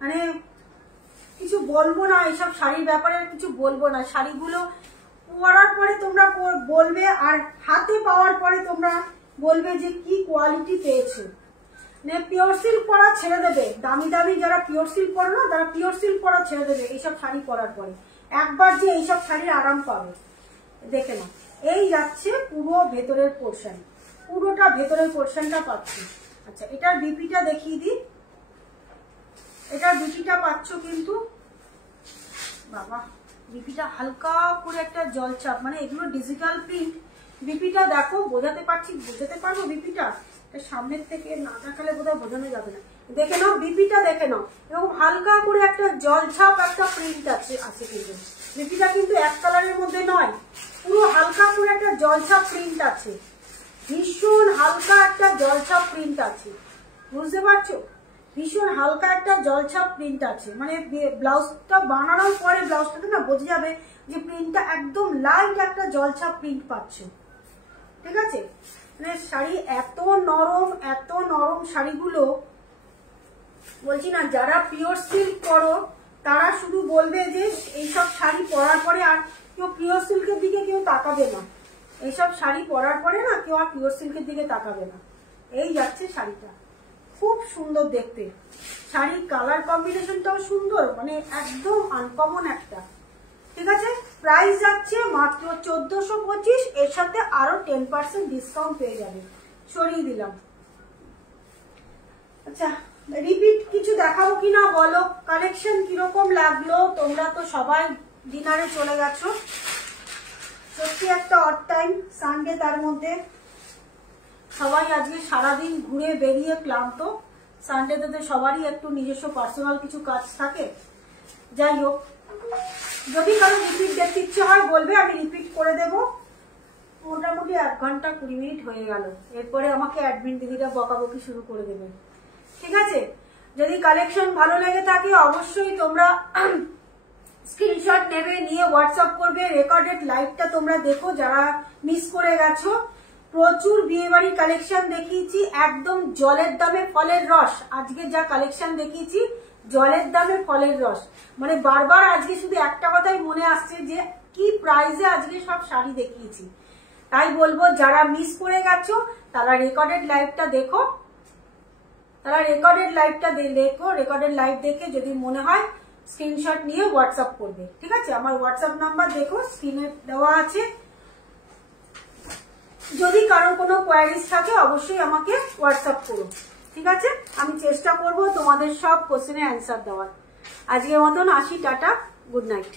মানে কিছু বলবো না, এইসব শাড়ির ব্যাপারে কিছু বলবো না। শাড়িগুলো পরার পরে তোমরা বলবে, আর হাতে পাওয়ার পরে তোমরা বলবে যে কি কোয়ালিটি পেয়েছো। মানে পিওর সিল্ক পরা ছেড়ে দেবে, দামি দামি যারা পিওর সিল্ক পরো না, তারা পিওর সিল্ক পরা ছেড়ে দেবে এইসব শাড়ি পরার পরে। একবার যে এইসব শাড়ির আরাম পাবে, দেখে নাও। এই যাচ্ছে পুরো ভেতরের পোর্শন, পুরোটা ভেতরের পোর্শনটা পাচ্ছি। আচ্ছা, এটার বিপিটা দেখিয়ে দিই। এটার বিপিটা পাচ্ছ কিন্তু, বাবা বিপিটা হালকা করে একটা জলছাপ, মানে এগুলো ডিজিটাল প্রিন্ট। বিপিটা দেখো, বোঝাতে পারছি, বোঝাতে পারবো বিপিটা? সামনের থেকে না দেখালে বোধহয় বোঝানো যাবে না। দেখে নাও বিপিটা, দেখে নাও এরকম হালকা করে একটা জলছাপ একটা প্রিন্ট আছে কিন্তু। বিপিটা কিন্তু এক কালারের মধ্যে নয়, পুরো হালকা করে একটা জলছাপ প্রিন্ট আছে, ভীষণ হালকা একটা জলছাপ প্রিন্ট আছে, বুঝতে পারছো? ভীষণ হালকা একটা জলছাপ প্রিন্ট আছে। মানে ব্লাউজটা বানানোর পরে ব্লাউজটাতে না বোঝা যাবে যে প্রিন্টটা একদম লাইট একটা জলছাপ প্রিন্ট পাচ্ছ, ঠিক আছে। মানে শাড়ি এত নরম, এত নরম শাড়িগুলো, বলছি না যারা পিওর সিল্ক পরো তারা শুধু বলবে যে এইসব শাড়ি পরার পরে আর কেউ পিওর সিল্কের দিকে কেউ তাকাবে না। এইসব শাড়ি পরার পরে না কেউ আর পিওর সিল্কের দিকে তাকাবে না। এই যাচ্ছে শাড়িটা, খুব সুন্দর দেখতে। শাড়ির কালার কম্বিনেশনটাও সুন্দর, মানে একদম আনকমন একটা, ঠিক আছে। প্রাইস যাচ্ছে মাত্র 1425, এর সাথে আরো 10% ডিসকাউন্ট পেয়ে যাবে। সরিয়ে দিলাম। আচ্ছা, রিপিট কিছু দেখাবো কিনা বলো, কালেকশন কিরকম লাগলো? তোমরা তো সবাই ডিনারে চলে গেছো, সত্যি একটা অড টাইম সানডে, তার মধ্যে সবাই আজকে সারাদিন ঘুরে বেরিয়ে ক্লান্ত। সানডেতে তো সবারই একটু নিজস্ব পার্সোনাল কিছু কাজ থাকে। যাই হোক, যদি কারো রিপিট দেখতে ইচ্ছে হয় বলবে, আমি রিপিট করে দেব। মোটামুটি 1 ঘন্টা 20 মিনিট হয়ে গেল, এরপরে আমাকে অ্যাডমিন দিদিরা বকাবকি শুরু করে দেবে, ঠিক আছে। যদি কালেকশন ভালো লেগে থাকে অবশ্যই তোমরা স্ক্রিনশট নেবে, নিয়ে হোয়াটসঅ্যাপ করবে। রেকর্ডেড লাইভটা তোমরা দেখো যারা মিস করে গেছো। প্রচুর বিয়ে বাড়ির কালেকশন দেখিয়েছি, একদম জলের দামে ফলের রস। আজকে যা কালেকশন দেখিয়েছি জলের দামে ফলের রস, মানে বারবার আজকে শুধু একটা কথাই মনে আসছে যে কি প্রাইসে আজকে সব শাড়ি দেখিয়েছি। তাই বলবো যারা মিস করে গেছো তারা রেকর্ডেড লাইভটা দেখো, রেকর্ডেড লাইভ দেখে যদি মনে হয় স্ক্রিনশট নিয়ে হোয়াটসঅ্যাপ করবে, ঠিক আছে। আমার হোয়াটসঅ্যাপ নাম্বার দেখো স্ক্রিনে দেওয়া আছে। যদি কারো কোনো কোয়ারিজ থাকে অবশ্যই আমাকে হোয়াটসঅ্যাপ করো, ঠিক ঠিক আছে? আমি চেষ্টা করব তোমাদের সব কোশ্চেনের অ্যান্সার দেওয়ার। আজকের মতন আসি, টাটা, গুড নাইট।